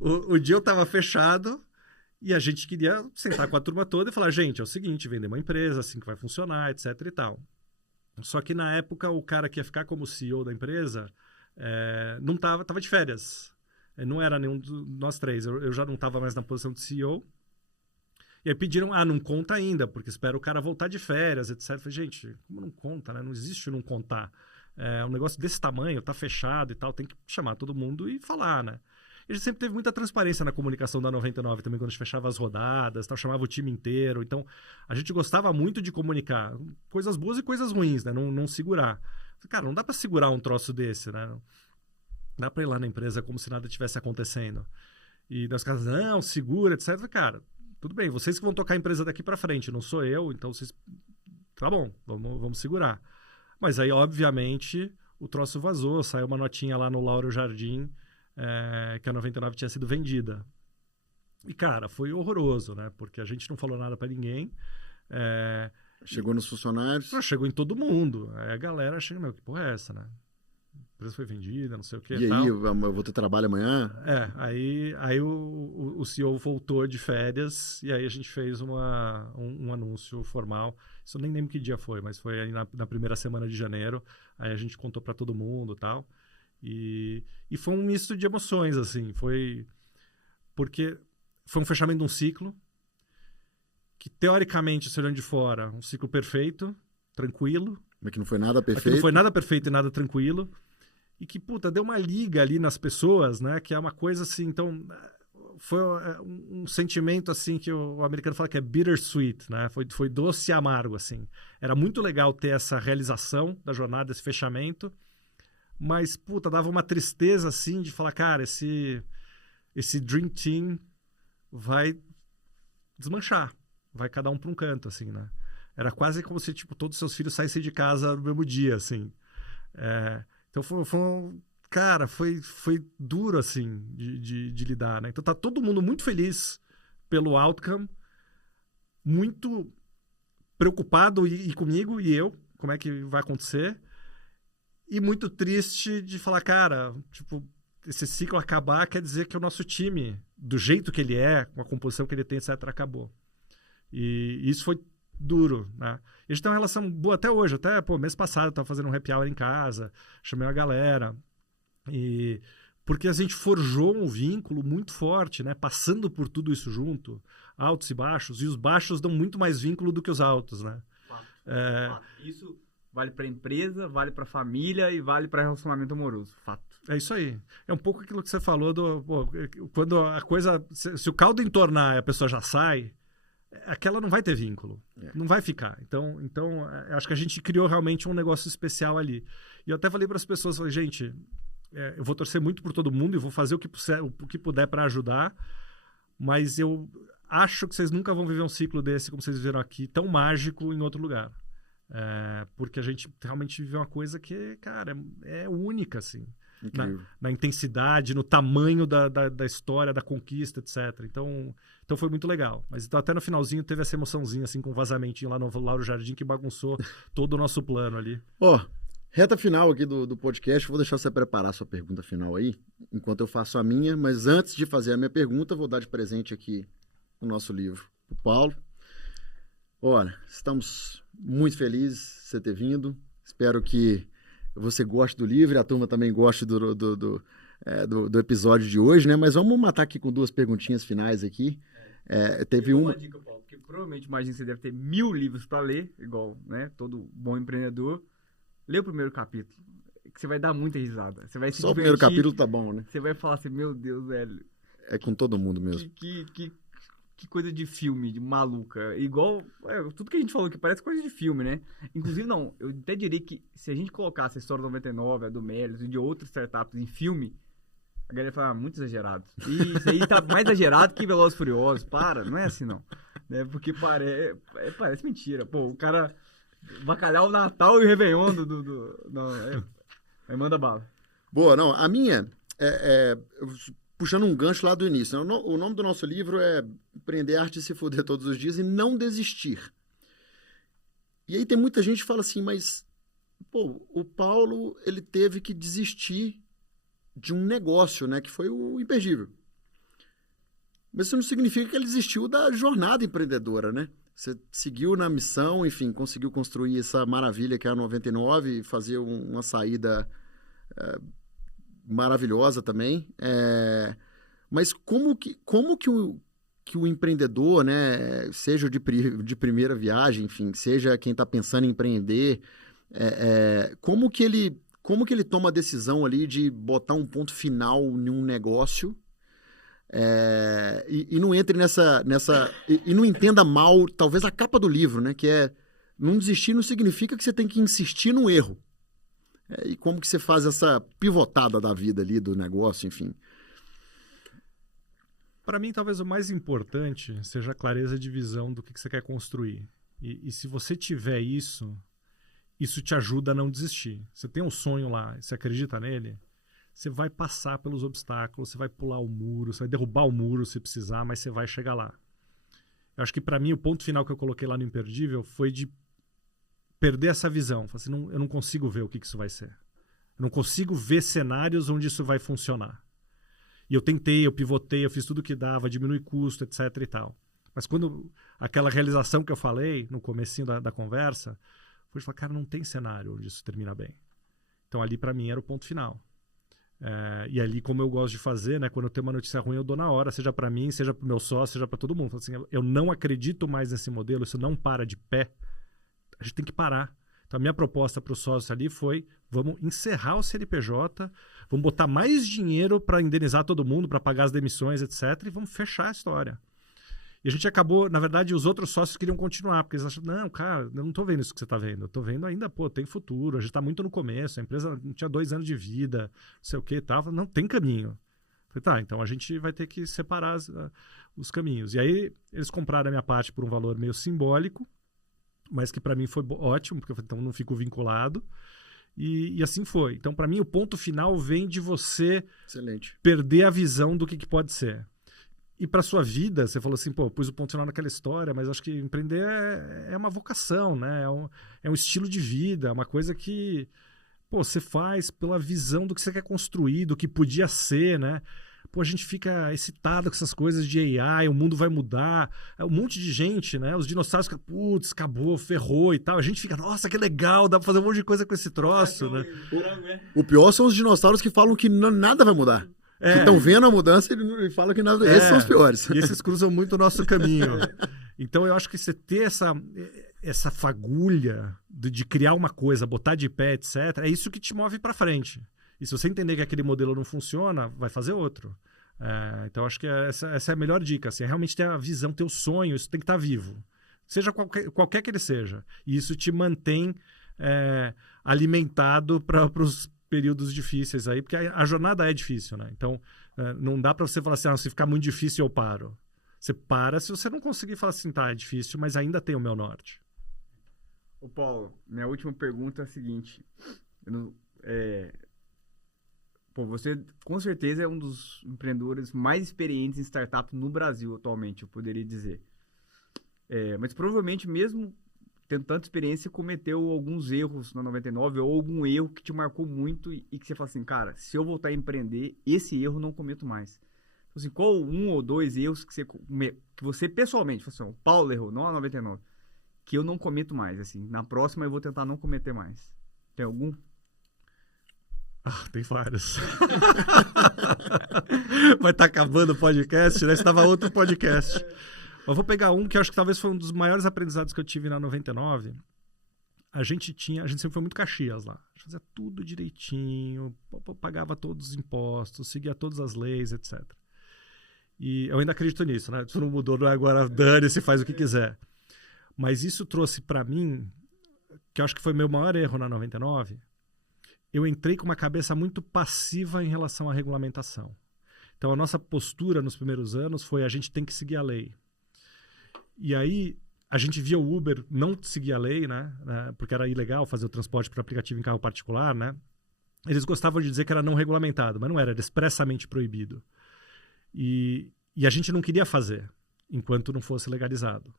o deal tava fechado e a gente queria sentar com a turma toda e falar, gente, é o seguinte, vender uma empresa, assim que vai funcionar, etc e tal. Só que na época o cara que ia ficar como CEO da empresa não tava de férias. Não era nenhum de nós três. Eu já não estava mais na posição de CEO. E aí pediram, não conta ainda, porque espera o cara voltar de férias, etc. Eu falei, gente, como não conta, né? Não existe não contar. Um negócio desse tamanho, tá fechado e tal, tem que chamar todo mundo e falar, né? E a gente sempre teve muita transparência na comunicação da 99 também, quando a gente fechava as rodadas, tal, chamava o time inteiro. Então, a gente gostava muito de comunicar coisas boas e coisas ruins, né? Não segurar. Cara, não dá para segurar um troço desse, né? Não dá para ir lá na empresa como se nada tivesse acontecendo. E nós caras, não, segura, etc. Cara, tudo bem, vocês que vão tocar a empresa daqui para frente, não sou eu, então vocês... Tá bom, vamos segurar. Mas aí, obviamente, o troço vazou, saiu uma notinha lá no Lauro Jardim, que a 99 tinha sido vendida. E, cara, foi horroroso, né? Porque a gente não falou nada para ninguém. Chegou nos funcionários. Chegou em todo mundo. Aí a galera chega, meu, que porra é essa, né? A empresa foi vendida, não sei o que. E tal. aí, eu vou ter trabalho amanhã? Aí o CEO voltou de férias e aí a gente fez um anúncio formal. Isso eu nem lembro que dia foi, mas foi aí na primeira semana de janeiro. Aí a gente contou para todo mundo e tal. E foi um misto de emoções, assim. Porque foi um fechamento de um ciclo que, teoricamente, se olhando de fora, um ciclo perfeito, tranquilo. Mas que não foi nada perfeito. Aqui não foi nada perfeito e nada tranquilo. E que, deu uma liga ali nas pessoas, né? Que é uma coisa assim, então... Foi um sentimento, assim, que o americano fala que é bittersweet, né? Foi doce e amargo, assim. Era muito legal ter essa realização da jornada, esse fechamento. Mas, dava uma tristeza, assim, de falar, cara, esse Dream Team vai desmanchar. Vai cada um para um canto, assim, né? Era quase como se, todos os seus filhos saíssem de casa no mesmo dia, assim. Então, foi duro, assim, de lidar, né? Então, tá todo mundo muito feliz pelo outcome, muito preocupado e comigo e eu, como é que vai acontecer, e muito triste de falar, cara, esse ciclo acabar quer dizer que o nosso time, do jeito que ele é, com a composição que ele tem, etc., acabou. E isso foi duro, né? E a gente tem uma relação boa até hoje. Até, mês passado eu tava fazendo um happy hour em casa, chamei a galera. Porque a gente forjou um vínculo muito forte, né? Passando por tudo isso junto, altos e baixos. E os baixos dão muito mais vínculo do que os altos, né? Fato. Isso vale para empresa, vale para família e vale para relacionamento amoroso. Fato. É isso aí. É um pouco aquilo que você falou quando a coisa... Se o caldo entornar e a pessoa já sai, aquela não vai ter vínculo, não vai ficar. Então, eu acho que a gente criou realmente um negócio especial ali. E eu até falei para as pessoas, gente, eu vou torcer muito por todo mundo e vou fazer o que puder para ajudar, mas acho que vocês nunca vão viver um ciclo desse como vocês viveram aqui, tão mágico em outro lugar. Porque a gente realmente vive uma coisa que, cara, é única, assim. Na intensidade, no tamanho da história, da conquista, etc. Então foi muito legal. Mas então, até no finalzinho teve essa emoçãozinha, assim, com um vazamentinho lá no Lauro Jardim que bagunçou todo o nosso plano ali. Reta final aqui do podcast, vou deixar você preparar a sua pergunta final aí, enquanto eu faço a minha, mas antes de fazer a minha pergunta, vou dar de presente aqui o nosso livro pro Paulo. Olha, estamos muito felizes de você ter vindo, espero que você goste do livro e a turma também goste do episódio de hoje, né? Mas vamos matar aqui com 2 perguntinhas finais aqui. Teve uma dica, Paulo, porque provavelmente imagino que você deve ter 1000 livros para ler, igual, né, todo bom empreendedor. Lê o primeiro capítulo, que você vai dar muita risada. Você vai se Só divertir, o primeiro capítulo tá bom, né? Você vai falar assim, meu Deus, velho. É com todo mundo mesmo. Que coisa de filme, de maluca. Igual, tudo que a gente falou aqui parece coisa de filme, né? Inclusive, não, eu até diria que se a gente colocasse a história do 99, a do Melios e de outras startups em filme, a galera ia falar, muito exagerado. E isso aí tá mais exagerado que Velozes e Furiosos. Para, não é assim, não. Né? Porque parece mentira. Pô, o cara bacalhau o Natal e o Réveillon manda bala. Boa, não, a minha puxando um gancho lá do início, né? O nome do nosso livro é Empreender, Arte de se Fuder Todos os Dias e Não Desistir. E aí tem muita gente que fala assim, mas pô, o Paulo, ele teve que desistir de um negócio, né, que foi o Imperdível. Mas isso não significa que ele desistiu da jornada empreendedora, né? Você seguiu na missão, enfim, conseguiu construir essa maravilha que é a 99 e fazer uma saída maravilhosa também. Mas como que o empreendedor, né, seja de primeira viagem, enfim, seja quem está pensando em empreender, como que ele toma a decisão ali de botar um ponto final em um negócio e não entre nessa e não entenda mal, talvez a capa do livro, né, que não desistir não significa que você tem que insistir no erro. E como que você faz essa pivotada da vida ali, do negócio, enfim. Para mim, talvez o mais importante seja a clareza de visão do que você quer construir. E se você tiver isso te ajuda a não desistir. Você tem um sonho lá, você acredita nele, você vai passar pelos obstáculos, você vai pular o muro, você vai derrubar o muro se precisar, mas você vai chegar lá. Eu acho que para mim o ponto final que eu coloquei lá no Imperdível foi de perder essa visão. Assim, eu não consigo ver o que isso vai ser. Eu não consigo ver cenários onde isso vai funcionar. E eu tentei, eu pivotei, eu fiz tudo que dava, diminui custo, etc e tal. Mas quando aquela realização que eu falei no comecinho da conversa, foi de falar, cara, não tem cenário onde isso termina bem. Então ali para mim era o ponto final. E ali, como eu gosto de fazer, né, quando eu tenho uma notícia ruim, eu dou na hora, seja para mim, seja para o meu sócio, seja para todo mundo. Assim, eu não acredito mais nesse modelo, isso não para de pé. A gente tem que parar. Então, a minha proposta para o sócio ali foi, vamos encerrar o CNPJ, vamos botar mais dinheiro para indenizar todo mundo, para pagar as demissões, etc. E vamos fechar a história. E a gente acabou, na verdade, os outros sócios queriam continuar, porque eles acharam, não, cara, eu não estou vendo isso que você está vendo. Eu estou vendo ainda, tem futuro, a gente está muito no começo, a empresa não tinha 2 anos de vida, não sei o que e tal. Não, tem caminho. Eu falei, tá, então a gente vai ter que separar os caminhos. E aí, eles compraram a minha parte por um valor meio simbólico, mas que para mim foi ótimo, porque eu falei, então não fico vinculado. E assim foi. Então, para mim, o ponto final vem de você perder a visão do que pode ser. E para sua vida, você falou assim, pus o ponto final naquela história, mas acho que empreender é uma vocação, né? É um estilo de vida, é uma coisa que você faz pela visão do que você quer construir, do que podia ser, né? A gente fica excitado com essas coisas de AI, o mundo vai mudar, um monte de gente, né? Os dinossauros ficam, putz, acabou, ferrou e tal. A gente fica, nossa, que legal, dá pra fazer um monte de coisa com esse troço, né? O pior são os dinossauros que falam que nada vai mudar. Que estão vendo a mudança e falam que nada... Esses são os piores. E esses cruzam muito o nosso caminho. Então, eu acho que você ter essa fagulha de criar uma coisa, botar de pé, etc., é isso que te move pra frente. E se você entender que aquele modelo não funciona, vai fazer outro. Então, acho que essa é a melhor dica. Assim, é realmente ter a visão, ter o sonho, isso tem que estar vivo. Seja qualquer que ele seja. E isso te mantém alimentado para os períodos difíceis aí, porque a jornada é difícil, né? Então, não dá para você falar assim, se ficar muito difícil eu paro. Você para se você não conseguir falar assim, tá, é difícil, mas ainda tem o meu norte. Ô Paulo, minha última pergunta é a seguinte. Você com certeza é um dos empreendedores mais experientes em startup no Brasil atualmente, eu poderia dizer. Mas provavelmente mesmo tendo tanta experiência, cometeu alguns erros na 99 ou algum erro que te marcou muito e que você fala assim, cara, se eu voltar a empreender, esse erro não cometo mais. Então, assim, qual um ou dois erros que você pessoalmente, assim, o Paulo errou, não a 99, que eu não cometo mais, assim, na próxima eu vou tentar não cometer mais. Tem algum? Tem vários. Vai estar acabando o podcast, né? Estava outro podcast. Eu vou pegar um que eu acho que talvez foi um dos maiores aprendizados que eu tive na 99. A gente sempre foi muito Caxias lá. A gente fazia tudo direitinho, pagava todos os impostos, seguia todas as leis, etc. E eu ainda acredito nisso, né? Isso não mudou, não é agora dane-se, faz o que quiser. Mas isso trouxe para mim, que eu acho que foi meu maior erro na 99, eu entrei com uma cabeça muito passiva em relação à regulamentação. Então a nossa postura nos primeiros anos foi a gente tem que seguir a lei. E aí a gente via o Uber não seguir a lei, né? Porque era ilegal fazer o transporte por aplicativo em carro particular, né? Eles gostavam de dizer que era não regulamentado, mas não era expressamente proibido. E a gente não queria fazer enquanto não fosse legalizado.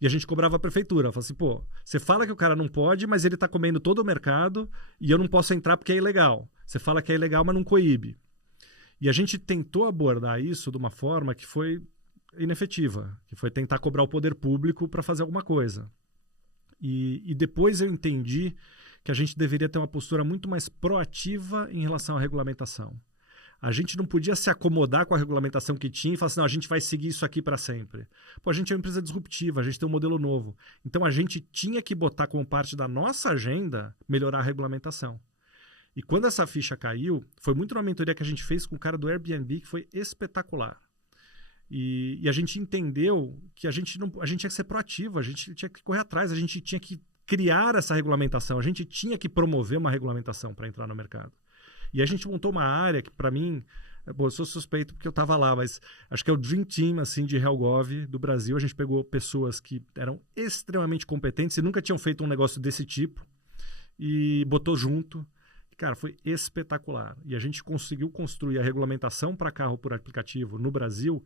E a gente cobrava a prefeitura. Falava assim, pô, você fala que o cara não pode, mas ele está comendo todo o mercado e eu não posso entrar porque é ilegal. Você fala que é ilegal, mas não coíbe. E a gente tentou abordar isso de uma forma que foi inefetiva, que foi tentar cobrar o poder público para fazer alguma coisa. E depois eu entendi que a gente deveria ter uma postura muito mais proativa em relação à regulamentação. A gente não podia se acomodar com a regulamentação que tinha e falar assim, não, a gente vai seguir isso aqui para sempre. Pô, a gente é uma empresa disruptiva, a gente tem um modelo novo. Então a gente tinha que botar como parte da nossa agenda melhorar a regulamentação. E quando essa ficha caiu, foi muito uma mentoria que a gente fez com o cara do Airbnb, que foi espetacular. E a gente entendeu que a gente tinha que ser proativo, a gente tinha que correr atrás, a gente tinha que criar essa regulamentação, a gente tinha que promover uma regulamentação para entrar no mercado. E a gente montou uma área que, para mim, eu sou suspeito porque eu estava lá, mas acho que é o Dream Team assim, de HealthGov do Brasil. A gente pegou pessoas que eram extremamente competentes e nunca tinham feito um negócio desse tipo e botou junto. Cara, foi espetacular. E a gente conseguiu construir a regulamentação para carro por aplicativo no Brasil,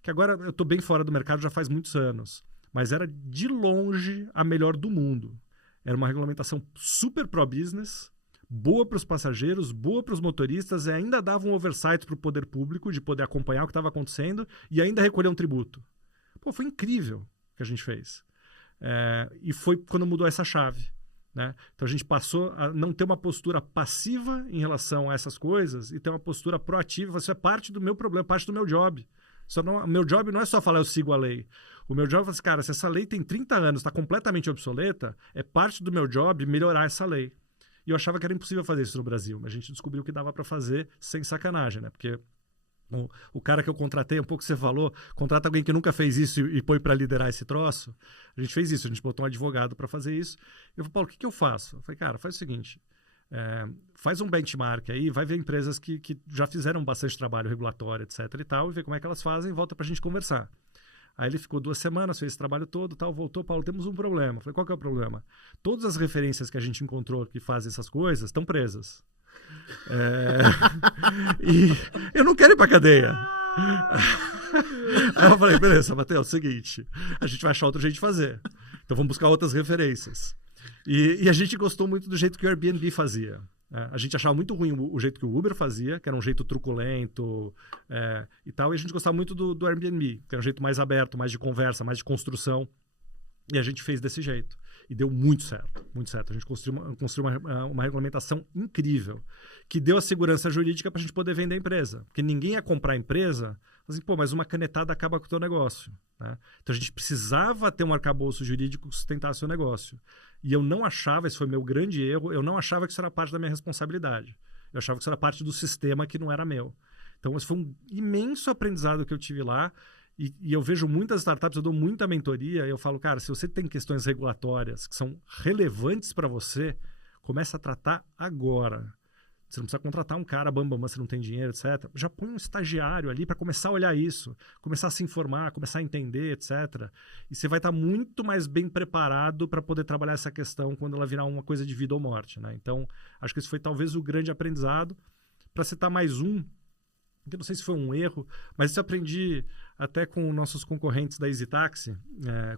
que agora eu estou bem fora do mercado já faz muitos anos, mas era de longe a melhor do mundo. Era uma regulamentação super pro-business, boa para os passageiros, boa para os motoristas, e ainda dava um oversight para o poder público de poder acompanhar o que estava acontecendo e ainda recolher um tributo. Pô, foi incrível o que a gente fez. E foi quando mudou essa chave. Né? Então a gente passou a não ter uma postura passiva em relação a essas coisas e ter uma postura proativa. Isso é parte do meu problema, parte do meu job. O meu job não é só falar eu sigo a lei. O meu job é falar assim, cara, se essa lei tem 30 anos, está completamente obsoleta, é parte do meu job melhorar essa lei. E eu achava que era impossível fazer isso no Brasil, mas a gente descobriu que dava para fazer sem sacanagem, né? Porque o cara que eu contratei, um pouco que você falou, contrata alguém que nunca fez isso e põe para liderar esse troço. A gente fez isso, a gente botou um advogado para fazer isso. Eu falei, Paulo, o que eu faço? Eu falei, cara, faz o seguinte, faz um benchmark aí, vai ver empresas que já fizeram bastante trabalho regulatório, etc e tal, e ver como é que elas fazem e volta para a gente conversar. Aí ele ficou 2 semanas, fez esse trabalho todo, tal, voltou, Paulo, temos um problema. Eu falei, qual que é o problema? Todas as referências que a gente encontrou que fazem essas coisas estão presas. E eu não quero ir pra cadeia. Aí eu falei, beleza, Matheus, é o seguinte, a gente vai achar outro jeito de fazer. Então vamos buscar outras referências. E a gente gostou muito do jeito que o Airbnb fazia. A gente achava muito ruim o jeito que o Uber fazia, que era um jeito truculento e tal. E a gente gostava muito do Airbnb, que era um jeito mais aberto, mais de conversa, mais de construção. E a gente fez desse jeito. E deu muito certo, muito certo. A gente construiu uma regulamentação incrível, que deu a segurança jurídica para a gente poder vender a empresa. Porque ninguém ia comprar a empresa, assim, pô, mas uma canetada acaba com o teu negócio. Né? Então a gente precisava ter um arcabouço jurídico que sustentasse o negócio. E eu não achava, esse foi meu grande erro, eu não achava que isso era parte da minha responsabilidade. Eu achava que isso era parte do sistema que não era meu. Então esse foi um imenso aprendizado que eu tive lá. E eu vejo muitas startups, eu dou muita mentoria, e eu falo, cara, se você tem questões regulatórias que são relevantes para você, começa a tratar agora. Você não precisa contratar um cara bambam, você não tem dinheiro, etc. Já põe um estagiário ali para começar a olhar isso, começar a se informar, começar a entender, etc. E você vai estar muito mais bem preparado para poder trabalhar essa questão quando ela virar uma coisa de vida ou morte, né? Então, acho que esse foi talvez o grande aprendizado. Para citar mais um, que eu não sei se foi um erro, mas isso eu aprendi até com nossos concorrentes da Easy Taxi,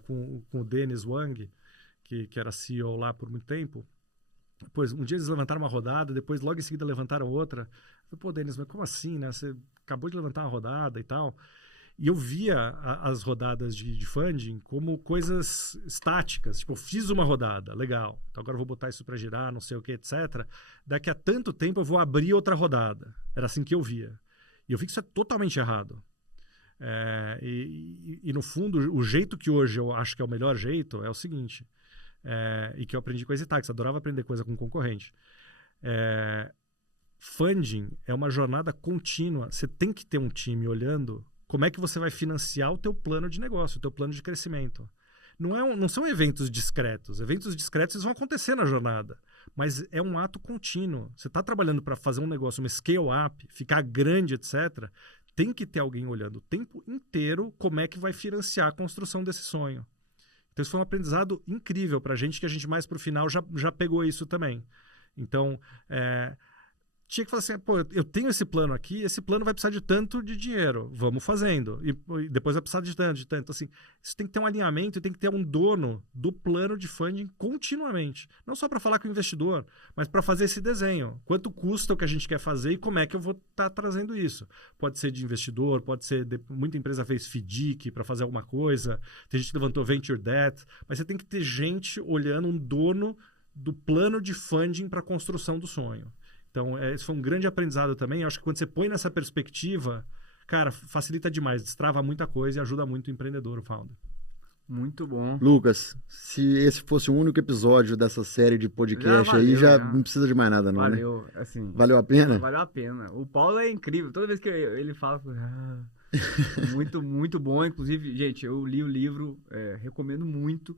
com o Dennis Wang, que era CEO lá por muito tempo. Pois, um dia eles levantaram uma rodada, depois logo em seguida levantaram outra. Eu falei, pô, Dennis, mas como assim, né? Você acabou de levantar uma rodada e tal. E eu via as rodadas de funding como coisas estáticas. Tipo, eu fiz uma rodada, legal. Então agora eu vou botar isso para girar, não sei o que, etc. Daqui a tanto tempo eu vou abrir outra rodada. Era assim que eu via. E eu vi que isso é totalmente errado. E no fundo, o jeito que hoje eu acho que é o melhor jeito é o seguinte... e que eu aprendi com a EasyTax, adorava aprender coisa com concorrente. Funding é uma jornada contínua. Você tem que ter um time olhando como é que você vai financiar o teu plano de negócio, o teu plano de crescimento. Não são eventos discretos. Eventos discretos eles vão acontecer na jornada, mas é um ato contínuo. Você está trabalhando para fazer um negócio, uma scale-up, ficar grande, etc. Tem que ter alguém olhando o tempo inteiro como é que vai financiar a construção desse sonho. Então, isso foi um aprendizado incrível para a gente, que a gente mais para o final já pegou isso também. Então, tinha que falar assim, pô, eu tenho esse plano aqui, esse plano vai precisar de tanto de dinheiro, vamos fazendo. E depois vai precisar de tanto. Assim, isso tem que ter um alinhamento, tem que ter um dono do plano de funding continuamente. Não só para falar com o investidor, mas para fazer esse desenho. Quanto custa o que a gente quer fazer e como é que eu vou estar trazendo isso? Pode ser de investidor, pode ser... Muita empresa fez FDIC para fazer alguma coisa, tem gente que levantou Venture Debt, mas você tem que ter gente olhando, um dono do plano de funding para a construção do sonho. Então, esse foi um grande aprendizado também. Eu acho que quando você põe nessa perspectiva, cara, facilita demais, destrava muita coisa e ajuda muito o empreendedor, o founder. Muito bom. Lucas, se esse fosse o único episódio dessa série de podcast já não precisa de mais nada, não, valeu, né? Assim, valeu a pena? Valeu a pena. O Paulo é incrível. Toda vez que ele fala... muito, muito bom. Inclusive, gente, eu li o livro, recomendo muito.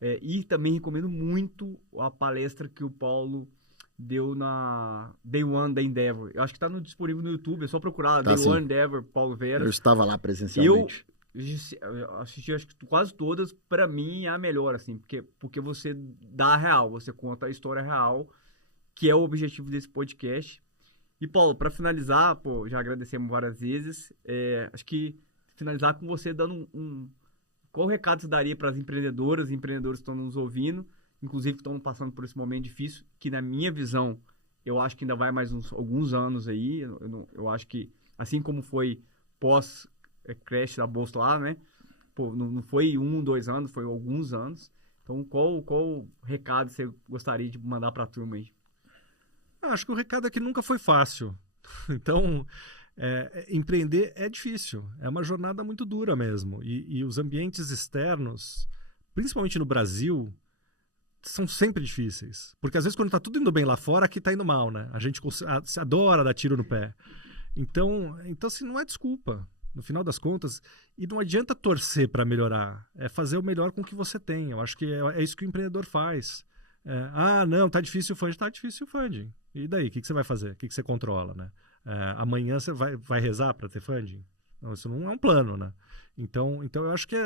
E também recomendo muito a palestra que o Paulo... deu na Day One da Endeavor. Eu acho que está disponível no YouTube, é só procurar Day One Endeavor, Paulo Veras. Eu estava lá presencialmente. Eu assisti acho que quase todas. Para mim é a melhor, assim, porque você dá a real, você conta a história real, que é o objetivo desse podcast. E, Paulo, para finalizar, pô, já agradecemos várias vezes, acho que finalizar com você dando qual recado você daria para as empreendedoras e empreendedores que estão nos ouvindo, inclusive que estão passando por esse momento difícil, que na minha visão, eu acho que ainda vai mais alguns anos aí. Eu acho que, assim como foi pós-crash da Bolsa lá, né? Pô, não foi 1, 2 anos, foi alguns anos. Então, qual recado você gostaria de mandar para a turma aí? Acho que o recado é que nunca foi fácil. Então, empreender é difícil. É uma jornada muito dura mesmo. E os ambientes externos, principalmente no Brasil, são sempre difíceis. Porque às vezes quando tá tudo indo bem lá fora, aqui tá indo mal, né? A gente adora dar tiro no pé. Então assim, não é desculpa, no final das contas. E não adianta torcer para melhorar. É fazer o melhor com o que você tem. Eu acho que é isso que o empreendedor faz. Não, tá difícil o funding. Tá difícil o funding. E daí? O que você vai fazer? O que você controla, né? Amanhã você vai rezar para ter funding? Não, isso não é um plano, né? Então eu acho que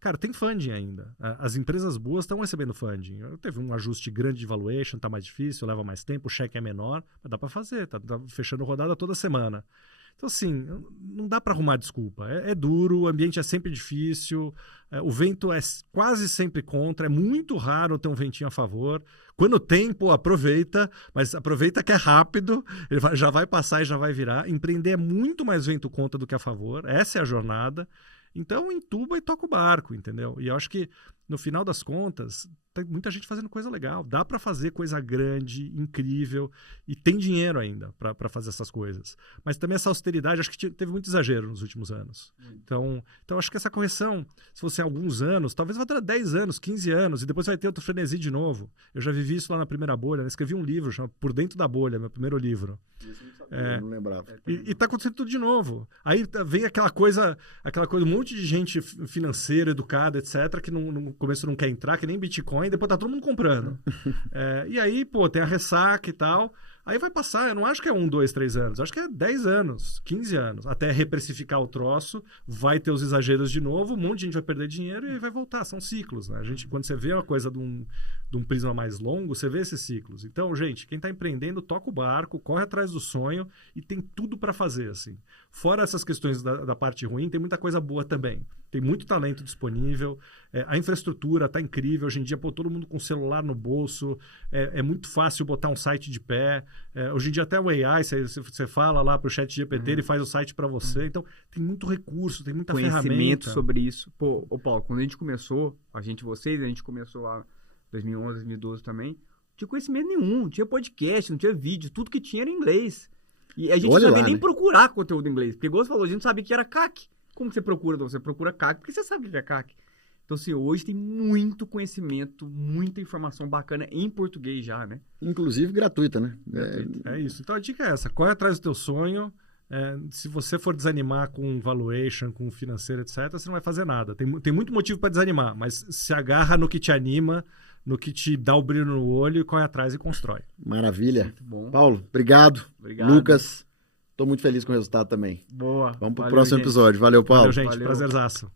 cara, tem funding ainda. As empresas boas estão recebendo funding. Teve um ajuste grande de valuation, está mais difícil, leva mais tempo, o cheque é menor, mas dá para fazer, tá fechando rodada toda semana. Então, assim, não dá para arrumar desculpa. É duro, o ambiente é sempre difícil, o vento é quase sempre contra, é muito raro ter um ventinho a favor. Quando tem, pô, aproveita, mas aproveita que é rápido, ele já vai passar e já vai virar. Empreender é muito mais vento contra do que a favor, essa é a jornada. Então, entuba e toca o barco, entendeu? E eu acho que, no final das contas, tem muita gente fazendo coisa legal. Dá para fazer coisa grande, incrível, e tem dinheiro ainda para fazer essas coisas. Mas também essa austeridade, acho que teve muito exagero nos últimos anos. Então acho que essa correção, se fosse alguns anos, talvez vai durar 10 anos, 15 anos, e depois vai ter outro frenesi de novo. Eu já vivi isso lá na primeira bolha, né? Escrevi um livro, chama Por Dentro da Bolha, meu primeiro livro. Eu não lembrava. E tá acontecendo tudo de novo. Aí vem aquela coisa, um monte de gente financeira, educada, etc., que no começo não quer entrar, que nem Bitcoin, depois tá todo mundo comprando. E aí, pô, tem a ressaca e tal. Aí vai passar, eu não acho que é 1, 2, 3 anos, eu acho que é 10 anos, 15 anos, até reprecificar o troço, vai ter os exageros de novo, um monte de gente vai perder dinheiro e vai voltar, são ciclos, né? A gente, quando você vê uma coisa de um prisma mais longo, você vê esses ciclos. Então, gente, quem está empreendendo, toca o barco, corre atrás do sonho e tem tudo para fazer, assim. Fora essas questões da parte ruim, tem muita coisa boa também. Tem muito talento disponível, a infraestrutura está incrível, hoje em dia, pô, todo mundo com celular no bolso, é muito fácil botar um site de pé, hoje em dia até o AI, você fala lá para o chat GPT, ele faz o site para você, então tem muito recurso, tem muita Conhecimento ferramenta. sobre isso. Pô, ô Paulo, quando a gente começou, a gente começou lá em 2011, 2012 também, não tinha conhecimento nenhum, não tinha podcast, não tinha vídeo, tudo que tinha era em inglês. E a gente não sabia nem procurar conteúdo em inglês, porque igual você falou, a gente não sabia que era CAC. Como que você procura? Você procura CAC, porque você sabe o que é CAC. Então, assim, hoje tem muito conhecimento, muita informação bacana em português já, né? Inclusive gratuita, né? É isso. Então, a dica é essa. Corre atrás do teu sonho. Se você for desanimar com valuation, com financeiro, etc., você não vai fazer nada. Tem muito motivo para desanimar, mas se agarra no que te anima, no que te dá o brilho no olho e corre atrás e constrói. Maravilha. Muito bom. Paulo, obrigado. Lucas, estou muito feliz com o resultado também. Boa. Vamos para o próximo episódio. Valeu, Paulo. Valeu, gente. Prazerzaço.